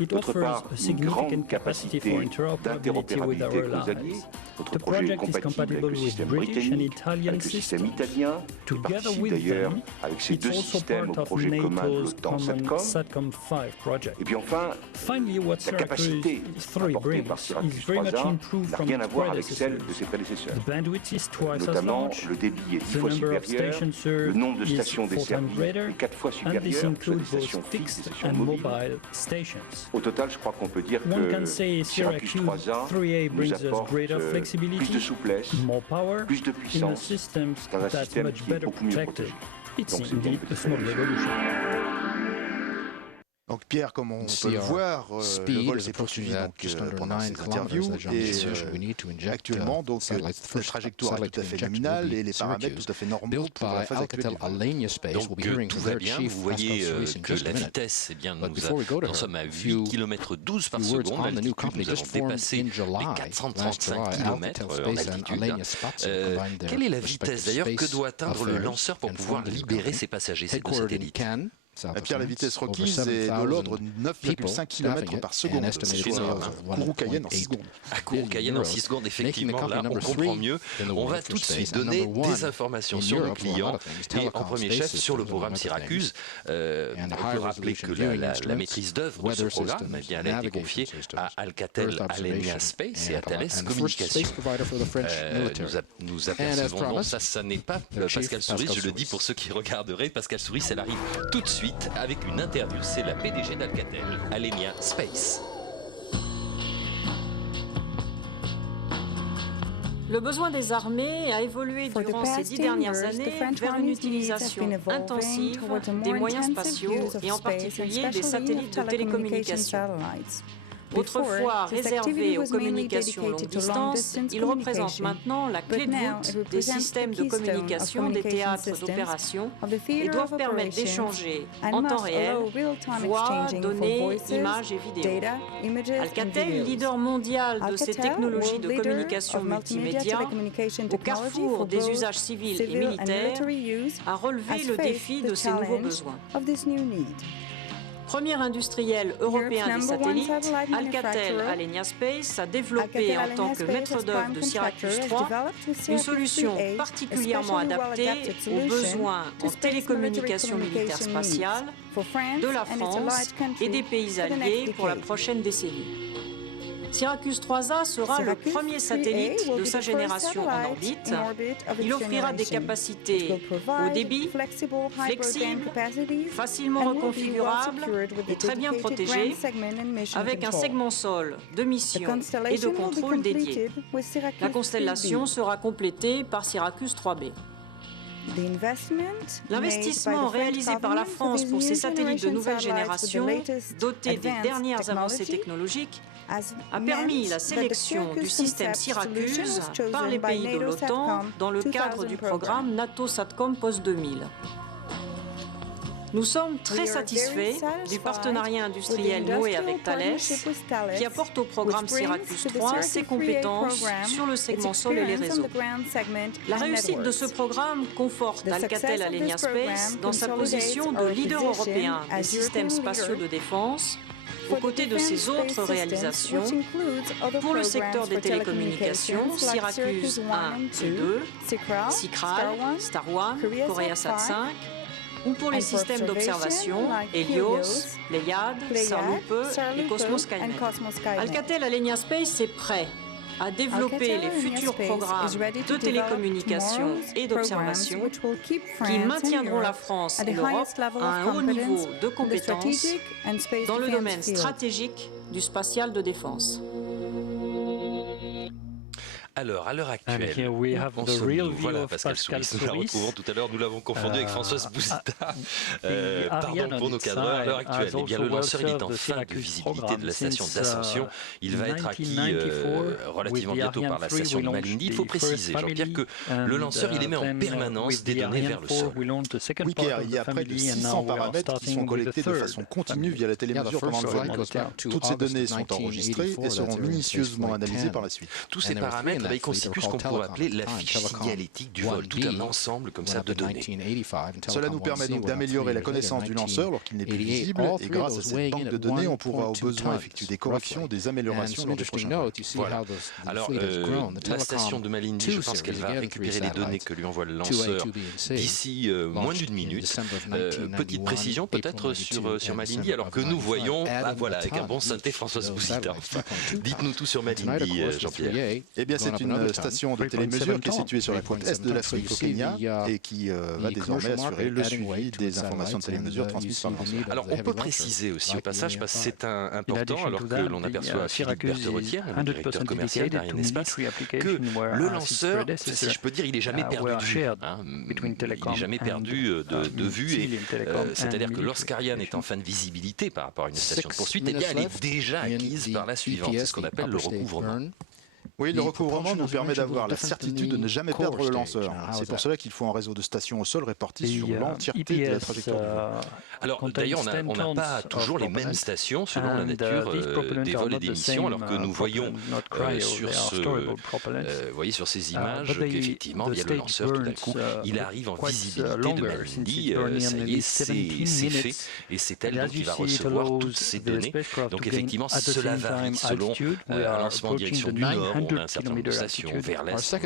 D'autre part, une grande capacité d'interopérabilité avec nos alliés. Notre projet est compatible avec le système britannique, avec le système italien, qui participe d'ailleurs avec ces deux systèmes au projet commun de l'OTAN SATCOM. Et puis enfin, la capacité apportée par Syracuse 3A n'a rien à voir avec celle de ses prédécesseurs. Notamment, le débit est 10 fois supérieur, le nombre de stations desservies est 4 fois supérieur, que ce soit des stations fixes, des stations mobiles. Au total, je crois qu'on peut dire que Syracuse 3A nous apporte plus de souplesse, plus de puissance dans un système qui est beaucoup mieux protégé. Donc c'est une petite révolution. Donc Pierre, comme on peut le voir, le vol s'est poursuivi pendant ces interviews et actuellement donc la trajectoire est tout à fait nominale et les paramètres tout à fait normaux pour la phase actuelle. Donc tout va bien, vous voyez que la vitesse, eh bien, nous sommes à 8 km 12 par seconde, l'altitude, nous avons dépassé les 435 km en altitude. Quelle est la vitesse d'ailleurs que doit atteindre le lanceur pour pouvoir libérer ses passagers, ces deux satellites? Pierre, la vitesse requise est de l'ordre de 9,5 km par seconde. C'est Kourou Cayenne en 6 secondes. À Kourou Cayenne en 6 secondes, effectivement, là on comprend mieux. On va tout de suite donner des informations sur nos clients et en premier chef sur le programme Syracuse. On peut rappeler que la maîtrise d'œuvre de ce programme elle a été confiée à Alcatel Alenia Space et à Thales Communications. Nous apercevons, bon ça n'est pas Pascal Souris, je le dis pour ceux qui regarderaient, Pascal Souris elle arrive tout de suite avec une interview, c'est la PDG d'Alcatel, Alenia Space. Le besoin des armées a évolué durant ces 10 dernières années vers une utilisation intensive des moyens spatiaux et en particulier des satellites de télécommunications. Autrefois réservé aux communications longue distance, il représente maintenant la clé de voûte des systèmes de communication des théâtres d'opération et doivent permettre d'échanger en temps réel voix, données, images et vidéos. Alcatel, leader mondial de ces technologies de communication multimédia, au carrefour des usages civils et militaires, a relevé le défi de ces nouveaux besoins. Premier industriel européen des satellites, Alcatel Alenia Space a développé en tant que maître d'œuvre de Syracuse 3 une solution particulièrement adaptée aux besoins en télécommunications militaires spatiales de la France et des pays alliés pour la prochaine décennie. Syracuse 3A sera le premier satellite de sa génération en orbite. Il offrira des capacités haut débit, flexibles, facilement reconfigurables et très bien protégées, avec un segment sol de mission et de contrôle dédié. La constellation sera complétée par Syracuse 3B. L'investissement réalisé par la France pour ces satellites de nouvelle génération, dotés des dernières avancées technologiques, a permis la sélection du système Syracuse par les pays de l'OTAN dans le cadre du programme NATO SATCOM Post-2000. Nous sommes très satisfaits du partenariat industriel noué avec Thales, qui apporte au programme Syracuse 3 ses compétences sur le segment sol et les réseaux. La réussite de ce programme conforte Alcatel Alenia Space dans sa position de leader européen des systèmes spatiaux de défense, aux côtés de ses autres réalisations pour le secteur des télécommunications, Syracuse 1 et 2, SICRAL, Star One, Koreasat 5, ou pour les systèmes d'observation, Helios, Pléiades, Sarloupe et Cosmos Skynet. Alcatel Alenia Space est prêt à développer les futurs programmes de télécommunications et d'observation qui maintiendront la France et l'Europe à un haut niveau de compétences dans le domaine stratégique du spatial de défense. Alors, à l'heure actuelle, en sommes-nous? Voilà, Pascal Souris, nous la retrouvons tout à l'heure, nous l'avons confondu avec Françoise Bouzita. Pardon pour nos cadreurs. À l'heure actuelle, eh bien, le lanceur il est en fin de visibilité de la station d'ascension. Il va être acquis relativement bientôt par la station de Malindi. Il faut préciser, Jean-Pierre, que le lanceur il émet en permanence des données vers le sol. Oui, Pierre, il y a près de 600 paramètres qui sont collectés de façon continue via la télémesure pendant le vol. Toutes ces données sont enregistrées et seront minutieusement analysées par la suite. Tous ces paramètres ils constituent ce qu'on pourrait appeler la fiche signalétique du vol, tout un ensemble comme ça de données. Cela nous permet donc d'améliorer la connaissance du lanceur lorsqu'il n'est plus visible, et grâce à cette banque de données, on pourra au besoin effectuer des corrections, des améliorations lors des prochains vols. Voilà. Alors, la station de Malindi, je pense qu'elle va récupérer les données que lui envoie le lanceur d'ici moins d'une minute. Petite précision peut-être sur Malindi, alors que nous voyons, voilà, avec un bon synthé Françoise Bouzita. Dites-nous tout sur Malindi, Jean-Pierre. Eh bien, c'est une station de télémesure qui est située sur la côte est de l'Afrique au Kenya et qui va désormais assurer le suivi des informations de télémesure transmises par le lanceur. Alors, on peut préciser aussi au passage, parce que c'est important, alors que l'on aperçoit Philippe Berthe-Retière, le directeur commercial d'Ariane Espace, que le lanceur, si je peux dire, il n'est jamais perdu de vue. Il n'est jamais perdu de vue. C'est-à-dire que lorsqu'Ariane est en fin de visibilité par rapport à une station de poursuite, eh bien, elle est déjà acquise par la suivante. C'est ce qu'on appelle le recouvrement. Oui, le recouvrement nous permet d'avoir la certitude de ne jamais perdre le lanceur. C'est pour cela qu'il faut un réseau de stations au sol réparti sur l'entièreté de la trajectoire du vol. Alors d'ailleurs, on n'a pas toujours les mêmes stations selon la nature des vols et des missions, alors que nous voyons sur ces images qu'effectivement, il y a le lanceur tout d'un coup, il arrive en visibilité de Malindi, ça y est, c'est fait, et c'est elle qui va recevoir toutes ces données. Donc effectivement, cela varie selon un lancement en direction du nord. On a un certain nombre de stations vers l'est,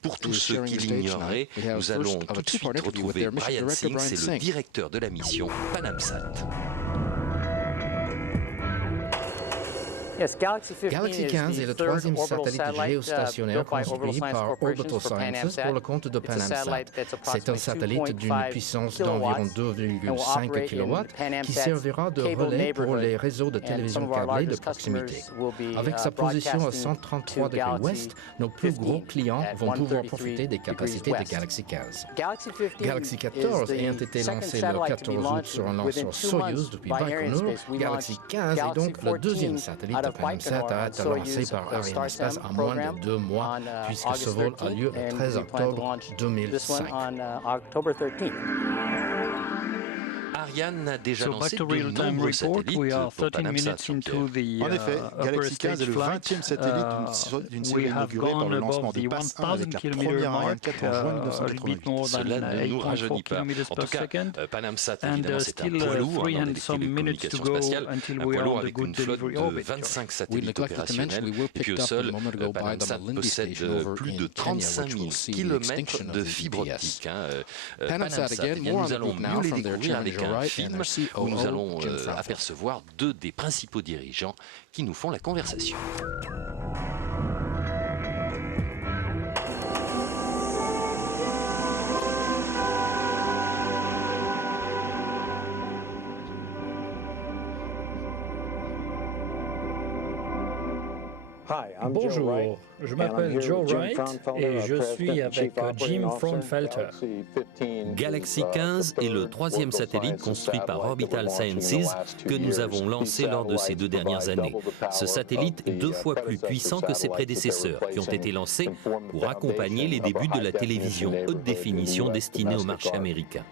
pour tous ceux qui l'ignoraient, nous allons tout de suite retrouver Brian Singh, c'est le directeur de la mission PanamSat. Galaxy 15 est le troisième satellite géostationnaire construit par Orbital Sciences pour le compte de PanamSat. C'est un satellite d'une puissance d'environ 2,5 kW qui servira de relais pour les réseaux de télévision câblée de proximité. Avec sa position à 133 degrés ouest, nos plus gros clients vont pouvoir profiter des capacités de Galaxy 15. Galaxy 14 ayant été lancé le 14 août sur un lanceur Soyuz depuis Baïkonour, Galaxy 15 est donc le deuxième satellite PanamSat a été lancé par Ariane Espace en moins de 2 mois, puisque ce vol a lieu le 13 octobre 2005. Ariane a déjà lancé de nombreux satellites pour PanamSat. En effet, Galaxy 15 est le 20e satellite d'une série inaugurée par le lancement de PASS 1 avec la première Ariane 4 en juin 1988. Cela ne nous rajeunit pas. En tout cas, PanamSat, évidemment, c'est un poids lourd dans les télécommunications spatiales, un poids lourd avec une flotte de 25 satellites opérationnels. Et puis au sol, PanamSat possède plus de 35 000 km de fibre optique. PanamSat, nous allons mieux les découvrir avec un film où nous allons apercevoir deux des principaux dirigeants qui nous font la conversation. Bonjour, je m'appelle Joe Wright et je suis avec Jim Frauenfelder. Galaxy 15 est le troisième satellite construit par Orbital Sciences que nous avons lancé lors de ces 2 dernières années. Ce satellite est 2 fois plus puissant que ses prédécesseurs qui ont été lancés pour accompagner les débuts de la télévision haute définition destinée au marché américain.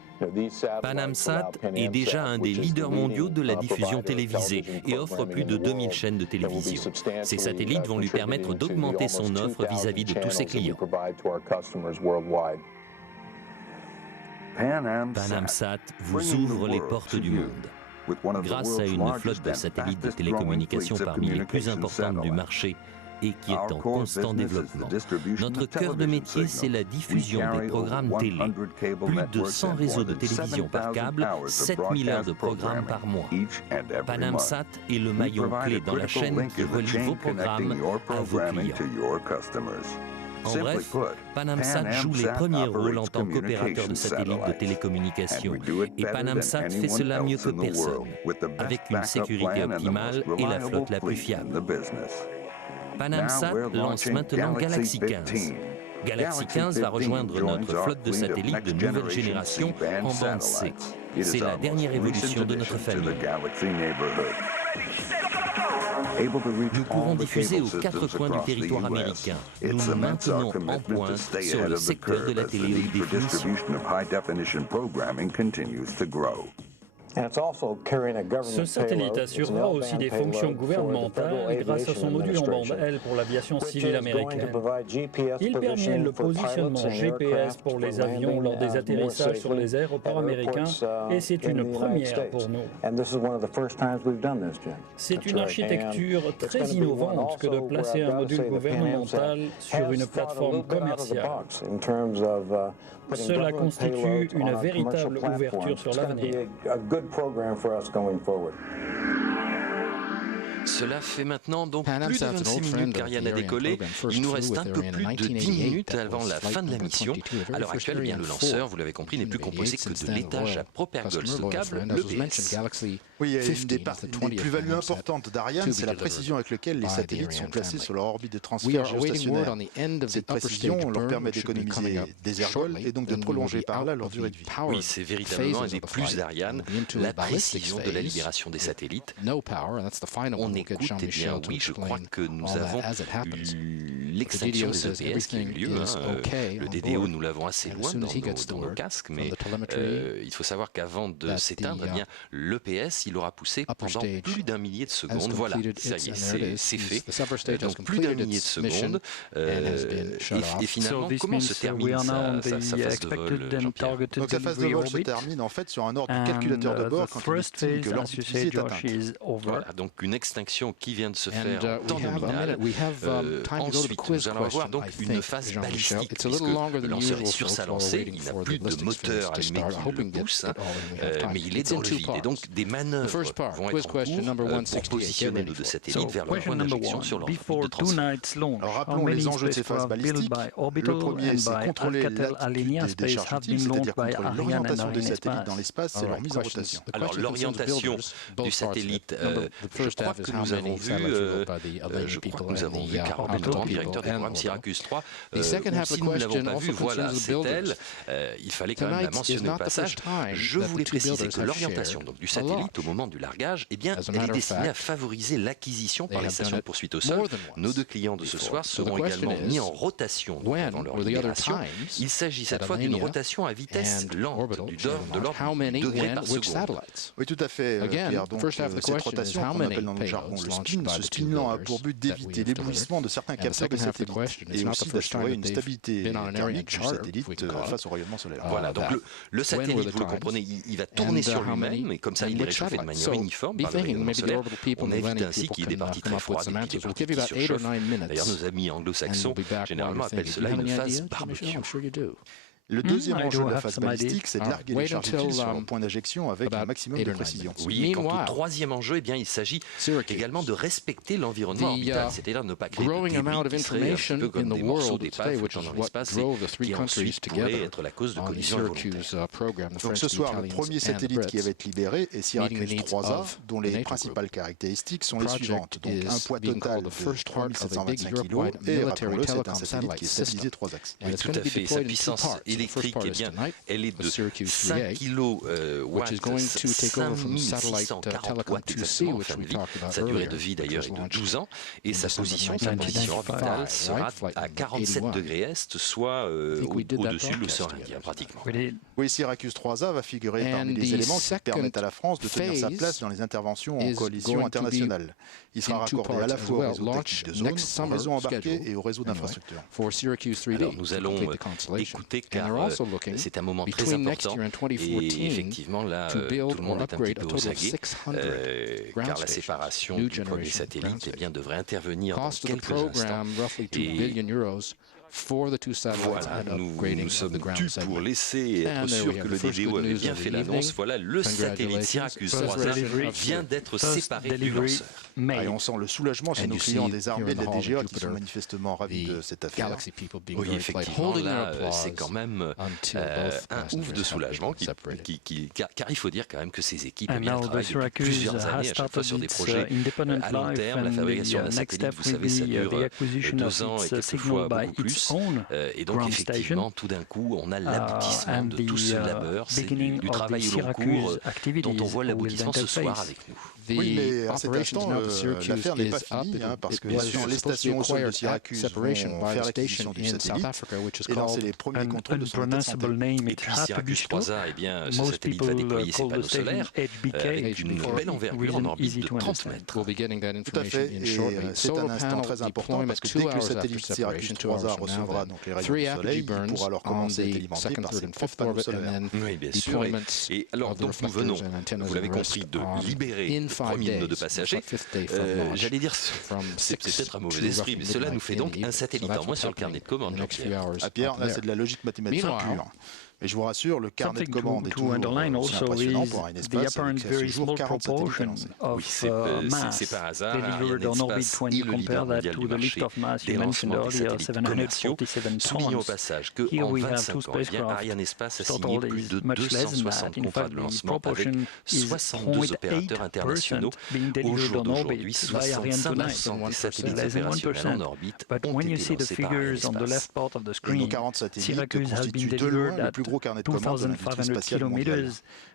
PanamSat est déjà un des leaders mondiaux de la diffusion télévisée et offre plus de 2000 chaînes de télévision. Ces satellites vont lui permettre d'augmenter son offre vis-à-vis de tous ses clients. PanamSat vous ouvre les portes du monde. Grâce à une flotte de satellites de télécommunications parmi les plus importantes du marché, et qui est en constant développement. Notre cœur de métier, c'est la diffusion des programmes télé. Plus de 100 réseaux de télévision par câble, 7000 heures de programmes par mois. PanamSat est le maillon clé dans la chaîne qui relie vos programmes à vos clients. En bref, PanamSat joue les premiers rôles en tant qu'opérateur de satellites de télécommunications. Et PanamSat fait cela mieux que personne, avec une sécurité optimale et la flotte la plus fiable. PanamSat lance maintenant Galaxy 15. Galaxy 15 va rejoindre notre flotte de satellites de nouvelle génération en bande C. C'est la dernière évolution de notre famille. Nous pouvons diffuser aux 4 coins du territoire américain. Nous nous maintenons en pointe sur le secteur de la télé haute définition. Ce satellite assurera aussi des fonctions gouvernementales grâce à son module en bande L pour l'aviation civile américaine. Il permet le positionnement GPS pour les avions lors des atterrissages sur les aéroports américains et c'est une première pour nous. C'est une architecture très innovante que de placer un module gouvernemental sur une plateforme commerciale. Cela constitue une véritable ouverture sur l'avenir. Cela fait maintenant donc plus de 26 minutes qu'Ariane a décollé. Il nous reste un peu plus de 10 minutes avant la fin de la mission. À l'heure actuelle, bien, le lanceur, vous l'avez compris, n'est plus composé que de l'étage à propeller stockable, l'EPS. Oui, une des plus-values importantes d'Ariane, c'est la précision avec laquelle les satellites sont placés sur leur orbite de transfert géostationnaire. Cette précision leur permet d'économiser des ergols et donc de prolonger par là leur durée de vie. Oui, c'est véritablement un des plus d'Ariane, la précision de la libération des satellites. On écoute, eh bien oui, je crois que nous avons eu l'extinction des EPS qui a eu lieu. Le DDO, nous l'avons assez loin dans nos casques, mais il faut savoir qu'avant de s'éteindre, eh bien l'EPS, il aura poussé pendant plus d'un millier de secondes. Voilà, ça y est, c'est fait. Donc plus d'un millier de secondes. Et finalement, comment se termine sa phase de vol, Jean-Pierre? Donc sa phase de vol se termine en fait sur un ordre du calculateur de bord quand il estime que l'orbite visée est atteinte. Voilà, donc une extinction qui vient de se faire en temps nominal. Ensuite, nous allons avoir donc une phase balistique, puisque le lanceur est sur sa lancée, il n'a plus de moteur allumé qui le pousse, mais il est dans le vide. Et donc des manœuvres vont être en cours pour positionner nos deux satellites vers le point d'injection sur leur orbite de transfert. Alors rappelons les enjeux de ces phases balistiques. Le premier, c'est contrôler l'attitude des décharges utiles, c'est-à-dire contrôler l'orientation des satellites dans l'espace et leur mise en rotation. Alors l'orientation du satellite, je crois que nous avons vu, Carole Beltrand, directeur du programme Syracuse 3. Si nous ne l'avons pas vu, voilà, c'est elle. Il fallait quand même la mentionner au passage. Je voulais préciser que l'orientation du satellite au moment du largage, eh bien, elle est destinée à favoriser l'acquisition par les stations de poursuite au sol. Nos deux clients de ce soir seront également mis en rotation avant leur libération. Il s'agit cette fois d'une rotation à vitesse lente, de l'ordre de degrés par seconde. Oui, tout à fait, Pierre. Donc, cette rotation qu'on appelle dans notre jargon le spin, ce spin lent a pour but d'éviter l'éblouissement de certains capteurs de satellites et aussi d'assurer une stabilité thermique du satellite face au rayonnement solaire. Voilà, donc le satellite, vous le comprenez, il va tourner sur lui-même et comme ça il est réchauffé de manière uniforme par le rayonnement solaire. On évite ainsi qu'il y ait des parties très froides et puis des parties qui surchauffent. D'ailleurs, nos amis anglo-saxons généralement appellent cela une phase barbecue. Le deuxième enjeu de la phase balistique, c'est de larguer les charges utiles sur un point d'injection avec un maximum de précision. Oui, et quant au troisième enjeu, eh bien, il s'agit également de respecter l'environnement orbital, c'est-à-dire de ne pas créer de débris qui seraient un peu comme des morceaux d'épave flottant dans l'espace et qui ensuite pourraient être la cause de collisions involontaires. Donc ce soir, le premier satellite qui va être libéré est Syracuse 3A, dont les principales caractéristiques sont les suivantes. Donc un poids total de 3725 kg et rappelons-le, c'est un satellite qui est stabilisé 3 axes. Oui, tout à fait. Sa puissance électrique, eh bien, elle est de 5 kW, 5640 watts exactement, sa durée de vie d'ailleurs est de 12 ans, et sa position orbitale sera à 47 degrés est, soit au-dessus de l'océan Indien pratiquement. Oui, Syracuse 3A va figurer parmi les éléments qui permettent à la France de tenir sa place dans les interventions en coalition internationale. Il sera raccordé à la fois au réseau technique de zone, au réseau embarqué et au réseau d'infrastructure. Alors nous allons écouter car c'est un moment très important et effectivement là tout le monde est un petit peu aux aguets car la séparation du premier satellite devrait intervenir dans quelques instants voilà, nous sommes dus pour laisser être sûr que le DDO avait bien fait l'annonce. Voilà, le satellite Syracuse 3A vient d'être séparé du lanceur. Et on sent le soulagement chez nos clients des armées de la DGA qui sont manifestement ravis de cette affaire. Oui, effectivement, là, c'est quand même un ouf de soulagement, car il faut dire quand même que ces équipes travaillent depuis plusieurs années à chaque fois sur des projets à long terme. La fabrication d'un satellite, vous savez, ça dure 2 ans et quelquefois beaucoup plus. Et donc, effectivement, tout d'un coup, on a l'aboutissement de tout ce labeur, c'est du travail au long cours dont on voit l'aboutissement ce soir avec nous. Oui, mais à cet instant, l'affaire n'est pas finie, parce que bien sûr, les stations au sol de Syracuse vont faire l'acquisition du satellite et lancer les premiers contrôles de son antenne. Et puis Syracuse 3A, eh bien, ce satellite va déployer ses panneaux solaires avec une belle envergure en orbite de 30 mètres. Tout à fait, et c'est un instant très important parce que dès que le satellite Syracuse 3A recevra donc les rayons du soleil, il pourra alors commencer à être alimenté par ses propres panneaux solaires. Oui, bien sûr. Et alors, donc, nous venons, vous l'avez compris, de libérer le premier de nos 2 passagers. J'allais dire, c'est peut-être un mauvais esprit, mais cela nous fait donc un satellite en moins sur le carnet de commande. Pierre, là, c'est de la logique mathématique pure. Mais je vous rassure, le carnet de commande est toujours aussi impressionnant pour un espace avec toujours 40 satellites à lancer. Oui, c'est par hasard. Arianespace est le leader mondial du marché des lancements des satellites commerciaux. Soulignons au passage qu'en 25 ans, Arianespace a signé plus de 260 contrats de lancement avec 62 opérateurs internationaux. Au jour d'aujourd'hui, 65% des satellites opérationnels en orbite ont été lancés par Arianespace. Et nos 40 satellites constituent de loin le plus gros carnet de commandes de l'industrie spatiale mondiale.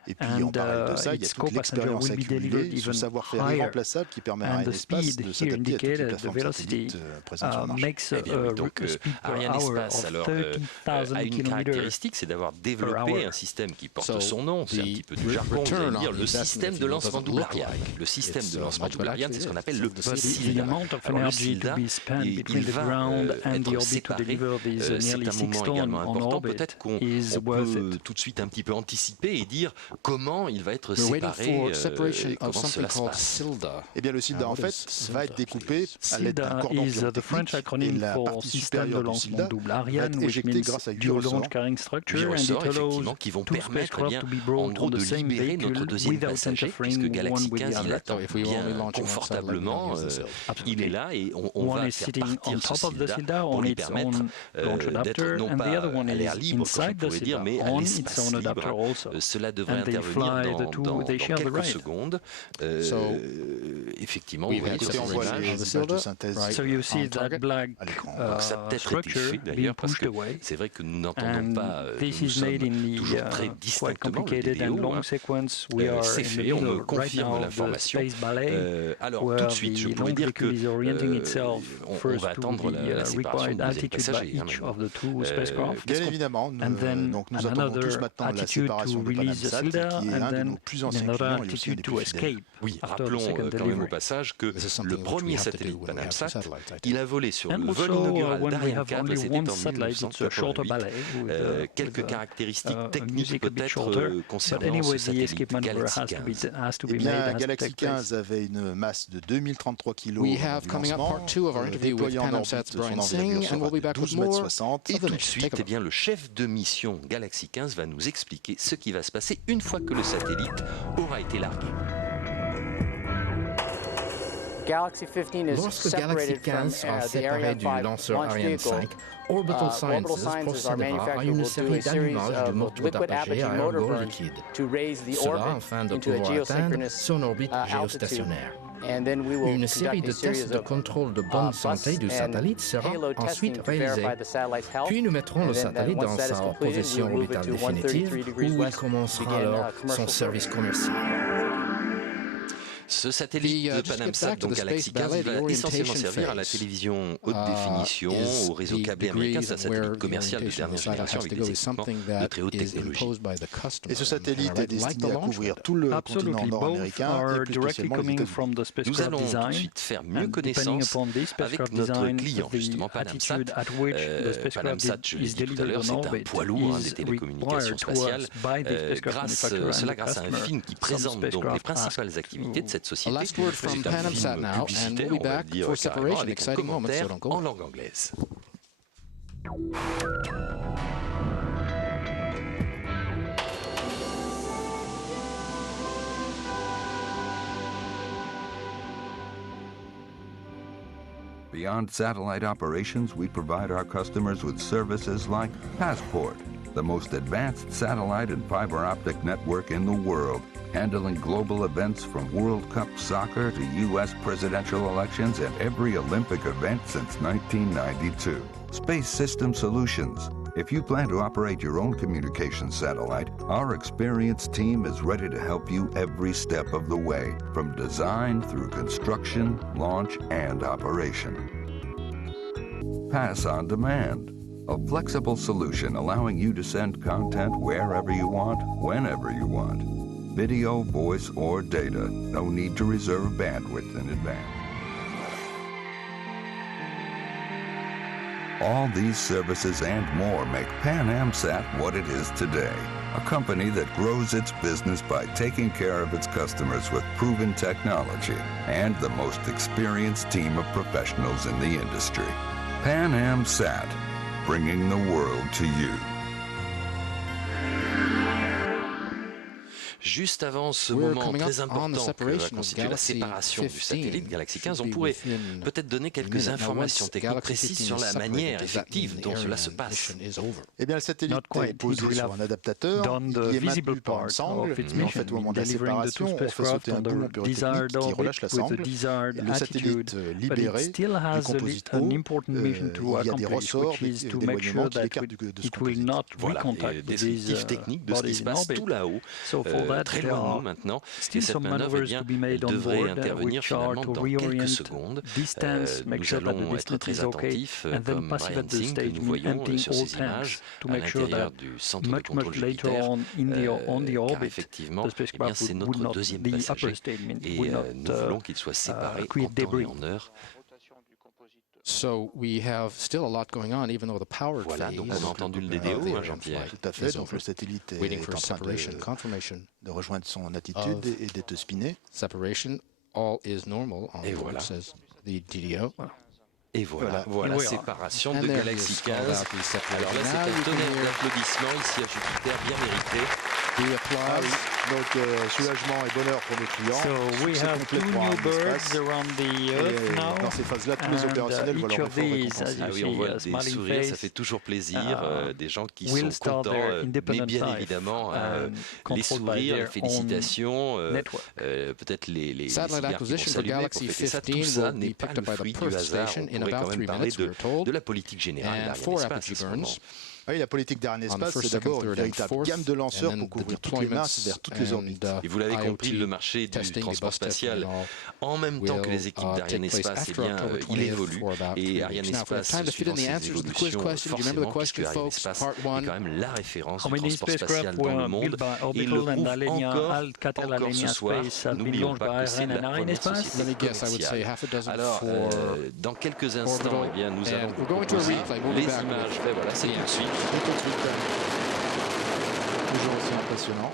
Et puis en parallèle de ça, il y a toute l'expérience accumulée, ce savoir-faire irremplaçable qui permet à Arianespace de s'adapter à toute l'équipement satellite présent sur le marché. Eh bien, donc Arianespace alors, a une caractéristique, c'est d'avoir développé un système qui porte son nom, c'est un petit peu du jargon, vous allez dire, le système de lancement double Ariane. Le système de lancement double Ariane, c'est ce qu'on appelle le SILDA. Alors le SILDA, il va être séparé, c'est un moment également important, peut-être qu'on peut tout de suite un petit peu anticiper et dire comment il va être séparé, comment cela se passe. Eh bien, le SILDA, en fait, va être découpé à l'aide d'un cordon pyrotechnique et la partie supérieure du SILDA va être éjectée grâce à 8 ressorts. 8 ressorts, effectivement, qui vont permettre, eh bien, en gros, de libérer notre deuxième passager, puisque Galaxy 15, il attend bien confortablement, il est là et on va faire partir ce SILDA pour lui permettre d'être non pas à l'air libre, comme on pourrait dire, mais à l'espace libre. Cela devrait intervenir dans quelques secondes. Effectivement, vous voyez sur ces images. de synthèse à l'écran. Ça a peut-être été fait d'ailleurs, parce que c'est vrai que nous n'entendons pas, nous sommes toujours très distinctement le DBO. C'est fait, on me confirme l'information. Alors, tout de suite, je pourrais dire que on va attendre la séparation de deuxième passager. Bien évidemment, nous attendons tous maintenant la séparation de PanamSat, qui est un de nos plus anciens clients et aussi un des plus fidèles. Oui, rappelons quand même au passage que le premier satellite PanamSat, il a volé sur le vol inaugural d'Ariane 4 et c'était en 1988. Quelques caractéristiques techniques peut-être concernant ce satellite Galaxy 15. Eh bien, Galaxy 15 avait une masse de 2033 kg au lancement, déployant en orbite son envergure sera de 12,60 m. Et tout de suite, eh bien, le chef de mission Galaxy 15 va nous expliquer ce qui va se passer une fois que le satellite aura été largué. Lorsque Galaxy 15 sera séparé du lanceur Ariane 5, Orbital Sciences procédera à une série d'allumages de moteurs d'apogée à ergot liquide. Cela afin de pouvoir atteindre son orbite géostationnaire. Une série de tests de contrôle de bonne santé du satellite sera ensuite réalisée. Puis nous mettrons le satellite dans sa position orbitale définitive où il commencera alors son service commercial. Ce satellite de PanamSat, donc Galaxy 15, va essentiellement servir à la télévision haute définition, au réseau câblé américain. C'est un satellite commercial de dernière génération avec des équipements de très haute technologie. Et ce satellite est destiné à couvrir tout le continent nord-américain et plus spécialement les États-Unis. Nous allons tout de suite faire mieux connaissance avec notre client, justement PanamSat. PanamSat, je l'ai dit tout à l'heure, c'est un poids lourd des télécommunications spatiales. Grâce à un film qui présente donc les principales activités de cette société. Last word from PanamSat now, and we'll be back for separation. Exciting moments, so don't go. En langue anglaise. Beyond satellite operations, we provide our customers with services like Passport, the most advanced satellite and fiber optic network in the world, handling global events from World Cup soccer to U.S. presidential elections and every Olympic event since 1992. Space System Solutions. If you plan to operate your own communications satellite, our experienced team is ready to help you every step of the way, from design through construction, launch, and operation. Pass on Demand. A flexible solution allowing you to send content wherever you want, whenever you want. Video, voice, or data. No need to reserve bandwidth in advance. All these services and more make Pan Am Sat what it is today. A company that grows its business by taking care of its customers with proven technology and the most experienced team of professionals in the industry. Pan Am Sat, bringing the world to you. Juste avant ce moment très important que va constituer la séparation du satellite Galaxy 15, on pourrait peut-être donner quelques informations techniques précises sur la manière effective dont cela se passe. Eh bien, le satellite est posé sur un adaptateur qui est maintenu par un sangle. En fait, au moment de la séparation, on fait sauter un bout pyrotechnique qui relâche la sangle. Et le satellite libéré du composite haut, il y a des ressorts, des éloignements qui l'écartent de ce composite. Voilà, et descriptif technique de ce qui se passe tout là-haut. Très loin de nous maintenant, et cette manœuvre devrait intervenir finalement dans quelques secondes. Nous allons être très attentifs, comme Brian Singh, que nous voyons sur ces images à l'intérieur du centre de contrôle Jupiter, car effectivement, eh bien, c'est notre deuxième passager, et nous voulons qu'il soit séparé en temps et en heure. So we have still a lot going on, even though the powered phase. Donc on a entendu le DDO, Jean-Pierre. Tout à fait. Donc le satellite est en train de rejoindre son attitude et d'être spiné. Separation, all is normal. Et voilà. Says the DDO. Et voilà, séparation de Galaxy 15. Alors là, c'est un tonnerre d'applaudissements ici à Jupiter, bien mérité. Donc soulagement et bonheur pour nos clients. So we have 2 new birds around the Earth now. Dans ces phases-là, tous les opérationnels voient leur enfant récompensé. Ah oui, on voit des sourires, ça fait toujours plaisir. Des gens qui sont contents, mais bien évidemment, les sourires, les félicitations, peut-être les cigares qui vont s'allumer pour fêter ça, tout ça n'est pas le fruit du hasard. On pourrait quand même parler de la politique générale d'Ariane Espace à ce moment. Oui, la politique d'Ariane Espace, c'est d'abord une véritable gamme de lanceurs pour couvrir toutes les masses vers toutes les orbites. Et vous l'avez compris, le marché du transport spatial, en même temps que les équipes d'Ariane Espace, eh bien, il évolue. Et Ariane Espace, suivant ses évolutions, forcément, puisque Ariane Espace est quand même la référence du transport spatial dans le monde. Et le prouve encore ce soir. N'oublions pas que c'est la première société commerciale. Alors, dans quelques instants, eh bien, nous allons vous proposer les images. Voilà, c'est tout de suite. Toujours aussi impressionnant.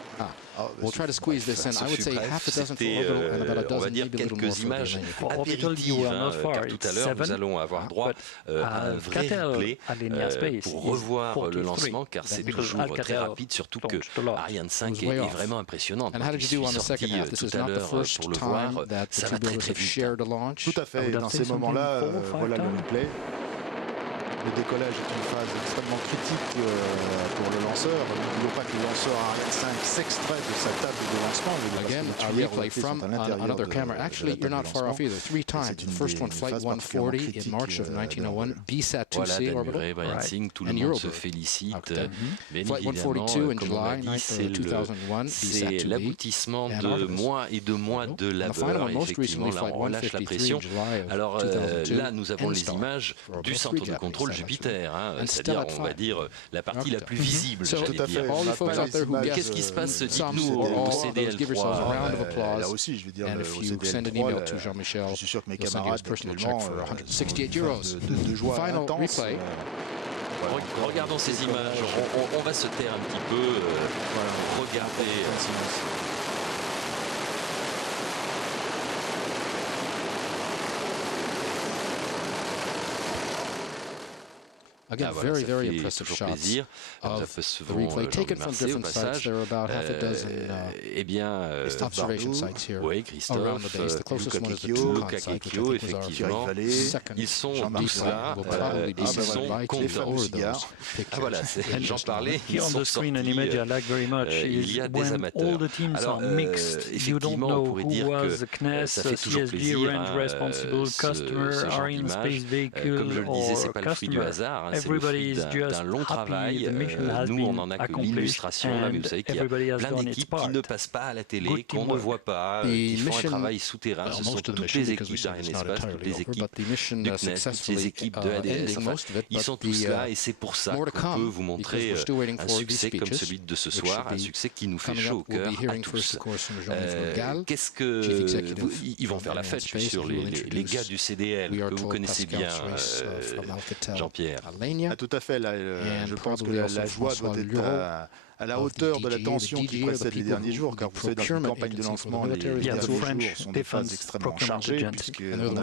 We'll try to squeeze this in. I would say half a dozen for orbital and about a dozen, maybe a little more for images apéritives, car tout à l'heure, nous allons avoir droit à un vrai replay pour revoir le lancement, car c'est toujours très rapide, surtout que Ariane 5 est vraiment impressionnante. Il suffit sorti tout à l'heure pour le voir, ça va très très vite. Tout à fait, dans ces moments-là, voilà le replay. Le décollage est une phase extrêmement critique pour le lanceur. N'oublions pas que le lanceur Ariane 5 s'extrait de sa table de lancement. Again, a replay from another camera. Actually, you're not far off either. 3 times. The first one, Flight 140 in March of 1901, BSAT-2C orbital. Brian Singh, tout le monde se félicite. Bien Flight 142 in July 2001, c'est l'aboutissement de mois et de mois de labeur. Effectivement, là, on relâche la pression. Alors là, nous avons les images du centre de contrôle Jupiter, c'est-à-dire, on va dire, la partie la plus visible, j'allais dire. Qu'est-ce qui se passe, dites-nous, au CDL3 Là aussi, je vais dire, au CDL3, je suis sûr que mes camarades, actuellement, de joie intense. Regardons ces images, on va se taire un petit peu, regardez. Again, very, very impressive shots of the replay taken from different sites. There are about half a dozen observation sites here around the base. The closest one is the Toucan site, which I think was our second. Ils sont tous là, ils sont contents. Voilà, j'en parlais. Here on the screen, an image I like very much is when all the teams are mixed. You don't know who was the CNES, CSG, range responsible, customer, Arianespace vehicle, or customer. Everybody is just happy. The mission has been accomplished, and everybody has done its part. Qui ne passent pas à la télé, qu'on ne voit pas, qui font un travail souterrain. Ce sont toutes les équipes d'Arianespace, toutes les équipes du CNES, toutes les équipes de ADS. Enfin, ils sont tous là et c'est pour ça qu'on peut vous montrer un succès comme celui de ce soir, un succès qui nous fait chaud au cœur à tous. Qu'est-ce que... Ils vont faire la fête, je suis sûr, les gars du CDL, que vous connaissez bien, Jean-Pierre. Tout à fait, là, je pense que la joie doit être à la hauteur de la tension qui précède les derniers jours, car vous savez, dans une campagne de lancement, les derniers jours sont des phases extrêmement chargées.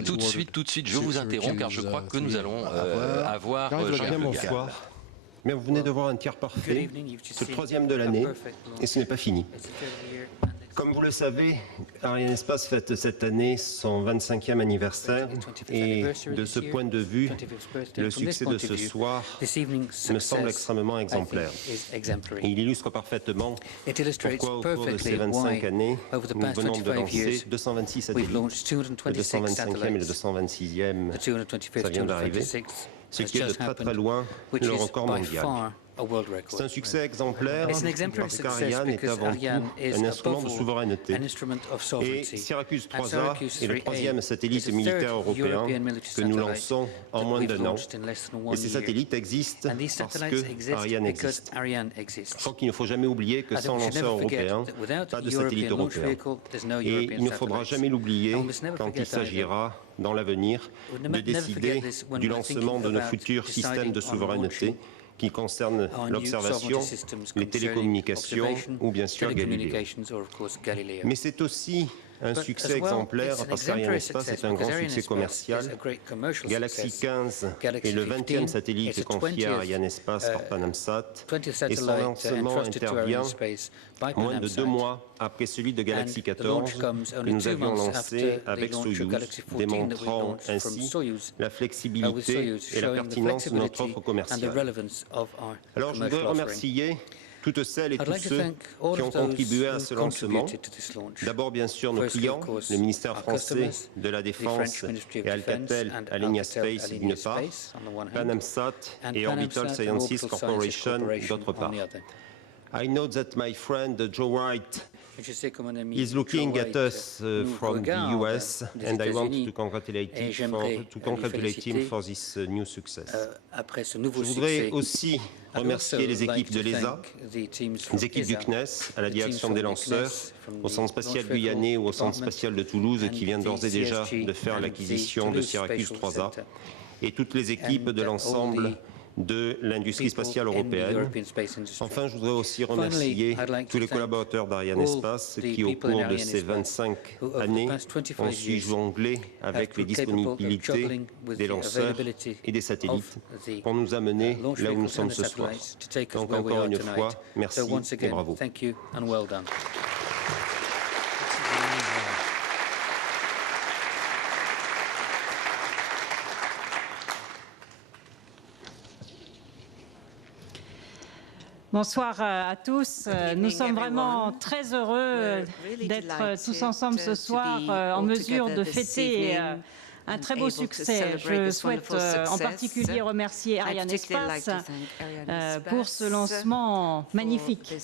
Tout de suite, je vous interromps, car je crois que nous allons avoir Jean-Pierre. Bonsoir. Mais vous venez de voir un tiers parfait, c'est le 3e de l'année, et ce n'est pas fini. Comme vous le savez, Arianespace fête cette année son 25e anniversaire et de ce point de vue, le succès de ce soir me semble extrêmement exemplaire. Et il illustre parfaitement pourquoi au cours de ces 25 années, nous venons de lancer 226 satellites, le 225e et le 226e, ça vient d'arriver, ce qui est de très très loin le record mondial. C'est un succès exemplaire parce qu'Ariane est avant tout un instrument de souveraineté. Et Syracuse 3A est le 3e satellite militaire européen que nous lançons en moins d'1 an. Et ces satellites existent parce que Ariane existe. Je crois qu'il ne faut jamais oublier que sans lanceur européen, pas de satellite européen. Et il ne faudra jamais l'oublier quand il s'agira, dans l'avenir, de décider du lancement de nos futurs systèmes de souveraineté qui concernent l'observation, les télécommunications ou bien sûr Galileo. Mais c'est aussi un succès exemplaire parce qu'Arianespace est un grand succès commercial. Galaxy 15 est le 20e satellite confié à Arianespace par Panamsat et son lancement intervient moins de 2 mois après celui de Galaxy 14 que nous avions lancé avec Soyuz, démontrant ainsi la flexibilité et la pertinence de notre offre commerciale. Alors je voudrais remercier toutes celles et tous ceux qui ont contribué à ce lancement. D'abord, bien sûr, nos clients, le ministère français de la Défense et Alcatel Alenia Space d'une part, Panamsat et Orbital Sciences Corporation d'autre part. I know that my friend Joe Wright is looking at us from the US, and I want to congratulate him for this new success. Je voudrais aussi remercier les équipes de l'ESA, les équipes du CNES, à la direction des lanceurs, au Centre spatial guyanais ou au Centre spatial de Toulouse qui vient d'ores et déjà de faire l'acquisition de Syracuse 3A, et toutes les équipes de l'ensemble de l'industrie spatiale européenne. Enfin, je voudrais aussi remercier tous les collaborateurs d'Arianespace qui, au cours de ces 25 années, ont su jongler avec les disponibilités des lanceurs et des satellites pour nous amener là où nous sommes ce soir. Donc, encore une fois, merci et bravo. Bonsoir à tous. Nous sommes vraiment très heureux d'être tous ensemble ce soir en mesure de fêter un très beau succès. Je souhaite en particulier remercier Arianespace pour ce lancement magnifique.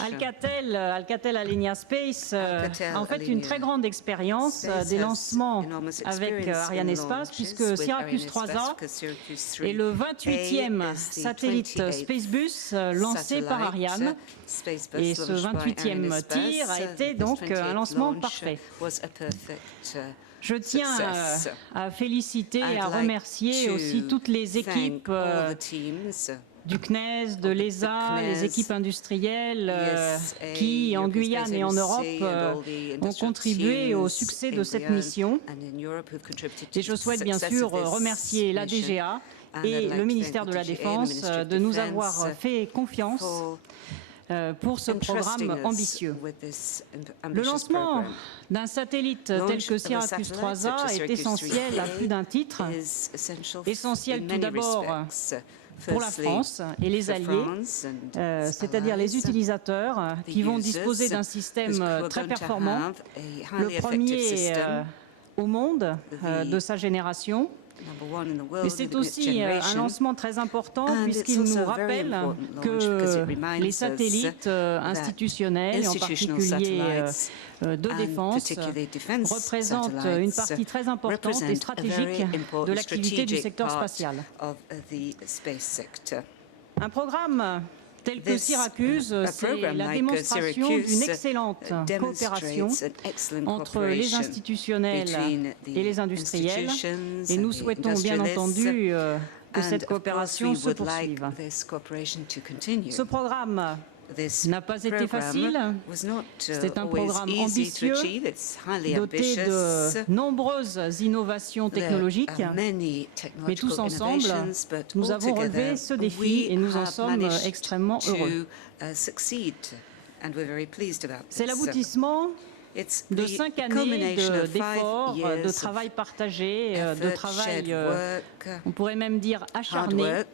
Alcatel Alenia Space a en fait une très grande expérience des lancements avec Arianespace, puisque Syracuse 3A est le 28e satellite Spacebus lancé par Ariane. Et ce 28e tir a été donc un lancement parfait. Je tiens à féliciter et à remercier aussi toutes les équipes du CNES, de l'ESA, les équipes industrielles qui, en Guyane et en Europe, ont contribué au succès de cette mission. Et je souhaite bien sûr remercier la DGA et le ministère de la Défense de nous avoir fait confiance pour ce programme ambitieux. Le lancement d'un satellite tel que Syracuse 3A est essentiel à plus d'un titre. Essentiel tout d'abord pour la France et les alliés, c'est-à-dire les utilisateurs qui vont disposer d'un système très performant, le premier au monde de sa génération. Mais c'est aussi un lancement très important puisqu'il nous rappelle que les satellites institutionnels, et en particulier de défense, représentent une partie très importante et stratégique de l'activité du secteur spatial. Un programme tel que Syracuse, c'est la démonstration d'une excellente coopération entre les institutionnels et les industriels, et nous souhaitons bien entendu que cette coopération se poursuive. Ce programme n'a pas été facile. C'est un programme ambitieux, doté de nombreuses innovations technologiques, mais tous ensemble, nous avons relevé ce défi et nous en sommes extrêmement heureux. C'est l'aboutissement de 5 années d'efforts, de travail partagé, de travail, on pourrait même dire acharné.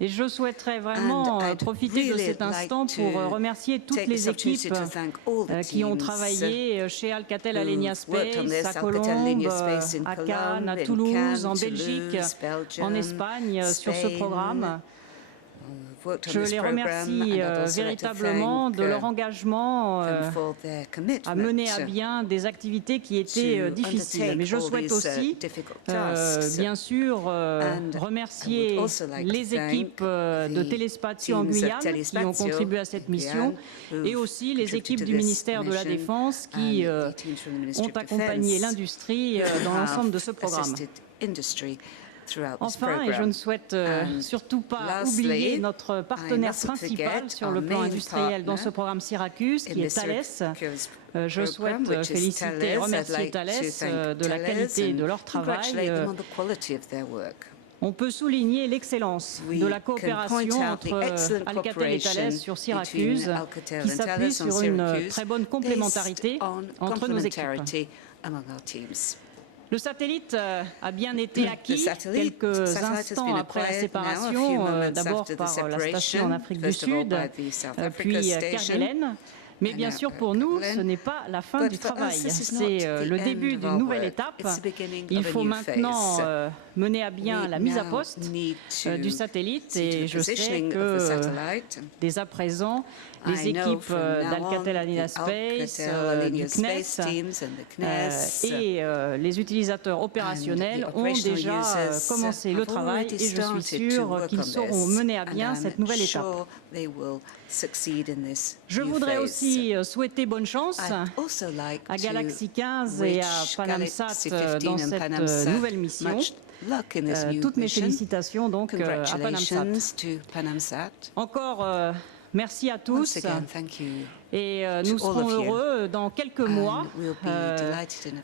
Et je souhaiterais vraiment profiter de cet instant pour remercier toutes les équipes qui ont travaillé chez Alcatel Alenia Space, à Colombes, à Cannes, à Toulouse, en Belgique, en Espagne, sur ce programme. Je les remercie véritablement de leur engagement à mener à bien des activités qui étaient difficiles. Mais je souhaite aussi, bien sûr, remercier les équipes de Téléspatio en Guyane qui ont contribué à cette mission et aussi les équipes du ministère de la Défense qui ont accompagné l'industrie dans l'ensemble de ce programme. Enfin, et je ne souhaite surtout pas oublier notre partenaire principal sur le plan industriel dans ce programme Syracuse, qui est Thales. Je souhaite féliciter et remercier Thales de la qualité de leur travail. On peut souligner l'excellence de la coopération entre Alcatel et Thales sur Syracuse, qui s'appuie sur une très bonne complémentarité entre nos équipes. Le satellite a bien été acquis quelques instants après la séparation, d'abord par la station en Afrique du Sud, puis Kerguelen. Mais bien sûr, pour nous, ce n'est pas la fin du travail. C'est le début d'une nouvelle étape. Il faut maintenant mener à bien la mise à poste du satellite. Et je sais que dès à présent, les équipes d'Alcatel Alenia Space, du CNES et les utilisateurs opérationnels ont déjà commencé le travail et je suis sûre qu'ils sauront mener à bien cette nouvelle étape. Je voudrais aussi souhaiter bonne chance à Galaxy 15 et à PanamSat dans cette nouvelle mission. Toutes mes félicitations donc à PanamSat. Encore merci à tous et nous serons heureux dans quelques mois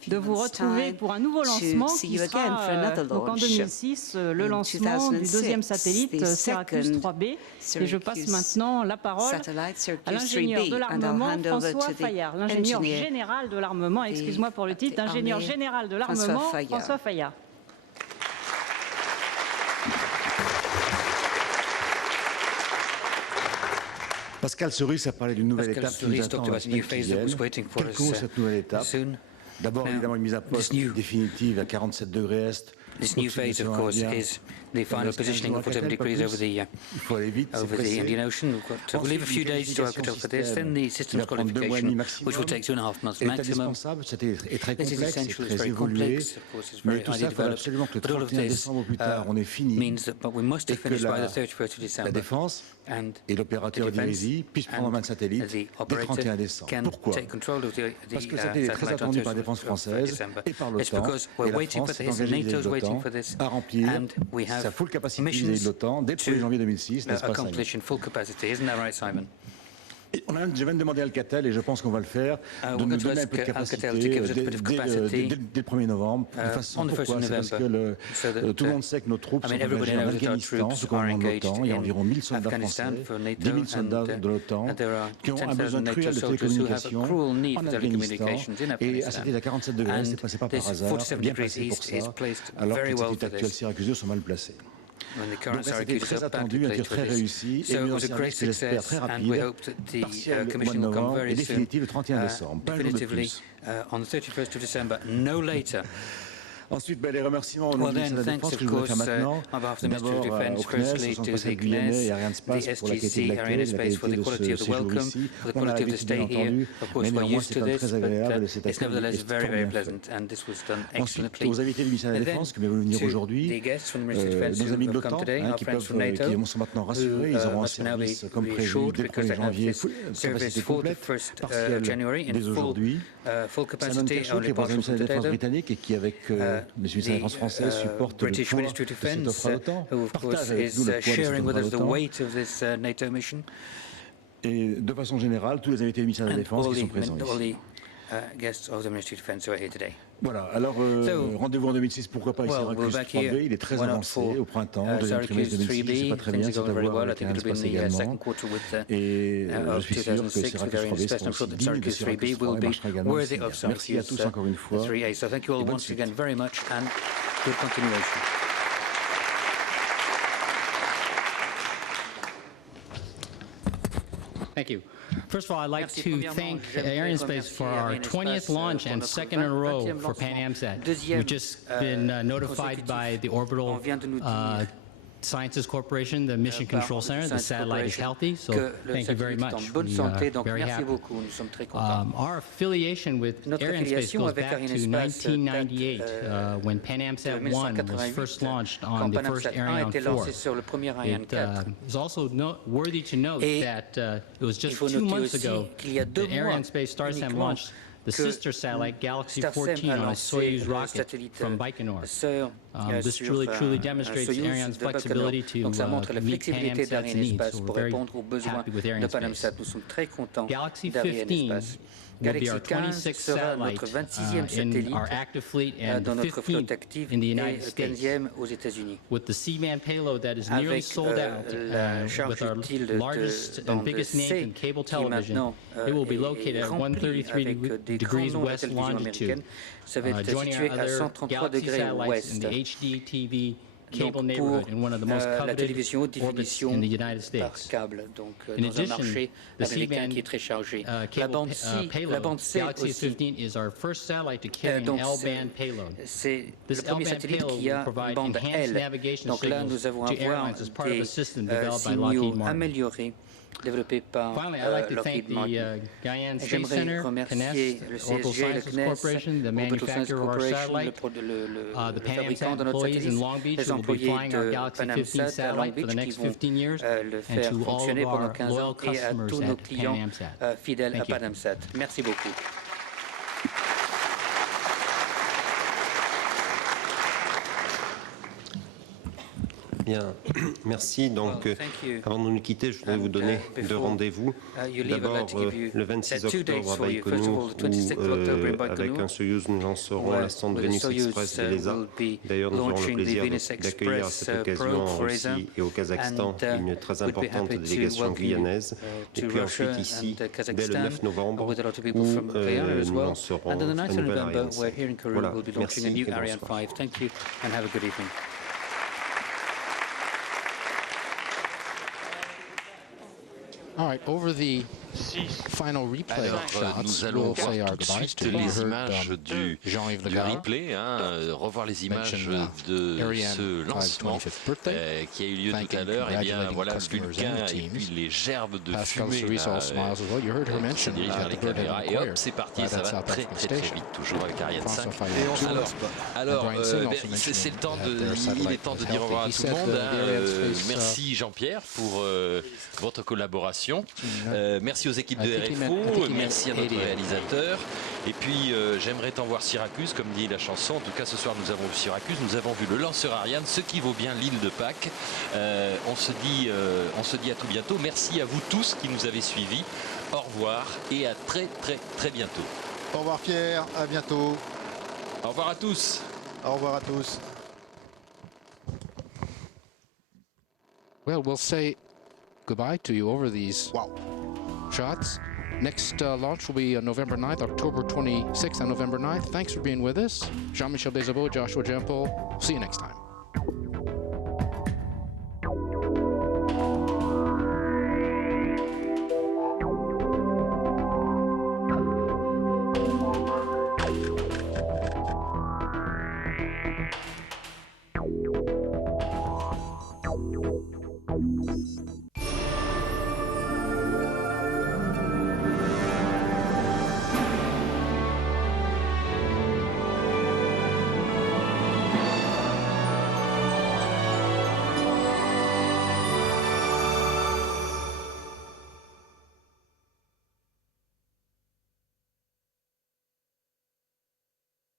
de vous retrouver pour un nouveau lancement qui sera donc en 2006 le lancement du deuxième satellite Syracuse 3B. Et je passe maintenant la parole à l'ingénieur de l'armement François Fayard, l'ingénieur général de l'armement, excuse-moi pour le titre, ingénieur général de l'armement François Fayard. Pascal Serus a parlé d'une nouvelle étape qui nous attend dans la semaine qui vient. Quelle cause cette nouvelle étape? D'abord, évidemment, une mise à poste définitive à 47 degrés Est. This new phase, of course, is the final positioning of 47 degrees over the Indian Ocean. We'll leave a few days to Alcatel for this, then the systems qualification, which will take 2.5 months maximum. This is essential, it's very complex, of course, it's very highly developed, but all of this means that we must be finished by the 31st of December. And et l'opérateur d'Irisie puisse prendre en main le satellite dès le 31 décembre. Pourquoi? Parce que le satellite est très attendu par la défense française et par l'OTAN, et la France s'est engagée vis-à-vis de l'OTAN à remplir sa full capacité vis-à-vis de l'OTAN dès le 1er janvier 2006, n'est-ce pas, Simon? Je viens de demander à Alcatel, et je pense qu'on va le faire, de nous donner un peu de capacité dès le 1er novembre. De façon, pourquoi? C'est parce que tout le monde sait que nos troupes sont engagées en Afghanistan, sous commandement de l'OTAN. Il y a environ 1000 soldats français, 10 000 soldats de l'OTAN, qui ont un besoin cruel de télécommunications en Afghanistan. Et à cette île à 47 degrés, c'est pas par hasard, bien placé pour ça, alors que cette île actuelle Syracuse 2 sont mal placées. Donc c'était très attendu, un tir très réussi, et nous en service que j'espère très rapide, partiel au mois de novembre et définitif le 31 décembre, pas un jour de plus. Ensuite, les remerciements au nom du ministère de la Défense que je voudrais faire maintenant. D'abord au CNES, au Centre spatial guyanais et Arianespace pour la qualité de l'accueil, la qualité de ce séjour ici. On a l'habitude, bien entendu, mais néanmoins c'est quand même très agréable et cet accueil est fort bien fait. Ensuite, aux invités du ministère de la Défense qui veulent venir aujourd'hui, nos amis de l'OTAN qui sont maintenant rassurés, ils auront un service comme prévu dès le 1er janvier, capacité complète, partielle dès aujourd'hui. Simon Kershaw, qui est pour le ministère de la Défense britannique et qui avec le ministère de la Défense français supporte le poids de cette offre à l'OTAN, partage avec nous le poids de cette offre à l'OTAN. Et de façon générale, tous les invités du ministère de la Défense qui sont présents ici. Voilà, alors rendez-vous en 2006, pourquoi pas ici à Syracuse 3B, il est très avancé au printemps, deuxième trimestre 2006, c'est pas très bien, c'est à voir avec Arianespace également. Et je suis sûr que Syracuse 3B sera aussi digne de Syracuse 3 et marchera également aussi bien. Merci à tous encore une fois et bonne suite. Thank you. First of all, I'd like to thank Arianespace for our 20th launch and second in a row for PanAmSat. We've just been notified by the Orbital Sciences Corporation, the Mission Control Center, the satellite is healthy, so thank you very much. We are very happy. Our affiliation with Arianespace goes back to 1998 when PanAmSat 1 was first launched on the first Ariane 4. It is also worthy to note that it was just 2 months ago that Arianespace Starsem launched the sister satellite Galaxy 14 on a Soyuz rocket from Baikonur. This truly demonstrates Ariane's flexibility to meet PanAmSat's needs, so we're very happy with Arianespace. Galaxy 15 will be our 26th satellite in our active fleet and the 15th in the United States. With the C-band payload that is nearly sold out, with our largest and biggest name in cable television, it will be located at 133 degrees west longitude, joining our other Galaxy satellites in the HD TV cable neighborhood in one of the most coveted orbits in the United States. In addition, the C-band cable payload, Galaxy 15 is our first satellite to carry an L-band payload. This L-band payload will provide enhanced navigation signals to airlines as part of a system developed by Lockheed Martin. Finally, I'd like to thank the Guyane Space Center, CNES, Orbital Sciences Corporation, the manufacturer of our satellite, the PanAmSat employees in Long Beach who will be flying our Galaxy 15 satellite for the next 15 years, and to all of our loyal customers at PanAmSat. Thank you. Merci beaucoup. Bien, merci. Donc, avant de nous quitter, je voudrais vous donner deux rendez-vous. D'abord, le 26 octobre à Baïkonour, où, avec un Soyuz, nous lancerons la sonde Venus Express de l'ESA. D'ailleurs, nous aurons le plaisir d'accueillir à cette occasion en Russie et au Kazakhstan une très importante délégation guyanaise. Et puis ensuite, ici, dès le 9 novembre, où nous lancerons un nouvel Ariane 5. Voilà, merci et bonsoir. All right, over the final replay shots, nous allons voir tout de suite les images du replay, revoir les images de ce lancement qui a eu lieu tout à l'heure. Et bien voilà le bulletin et puis les gerbes de fumée là, se dirigent vers les caméras. Et hop, c'est parti, ça va très vite, toujours avec Ariane 5. Alors c'est le temps il est temps de dire au revoir à tout le monde. Merci Jean-Pierre pour votre collaboration. Merci aux équipes de RFO, merci à notre réalisateur. Et puis j'aimerais t'en voir Syracuse, comme dit la chanson. En tout cas ce soir nous avons vu Syracuse, nous avons vu le lanceur Ariane, ce qui vaut bien l'île de Pâques. On se dit à tout bientôt. Merci à vous tous qui nous avez suivis au revoir et à très bientôt. Au revoir Pierre, à bientôt. Au revoir à tous. Au revoir à tous. Well, we'll say goodbye to you over these shots. Next launch will be on November 9th, October 26th and November 9th. Thanks for being with us. Jean-Michel Desabeaux, Joshua Jempol. See you next time.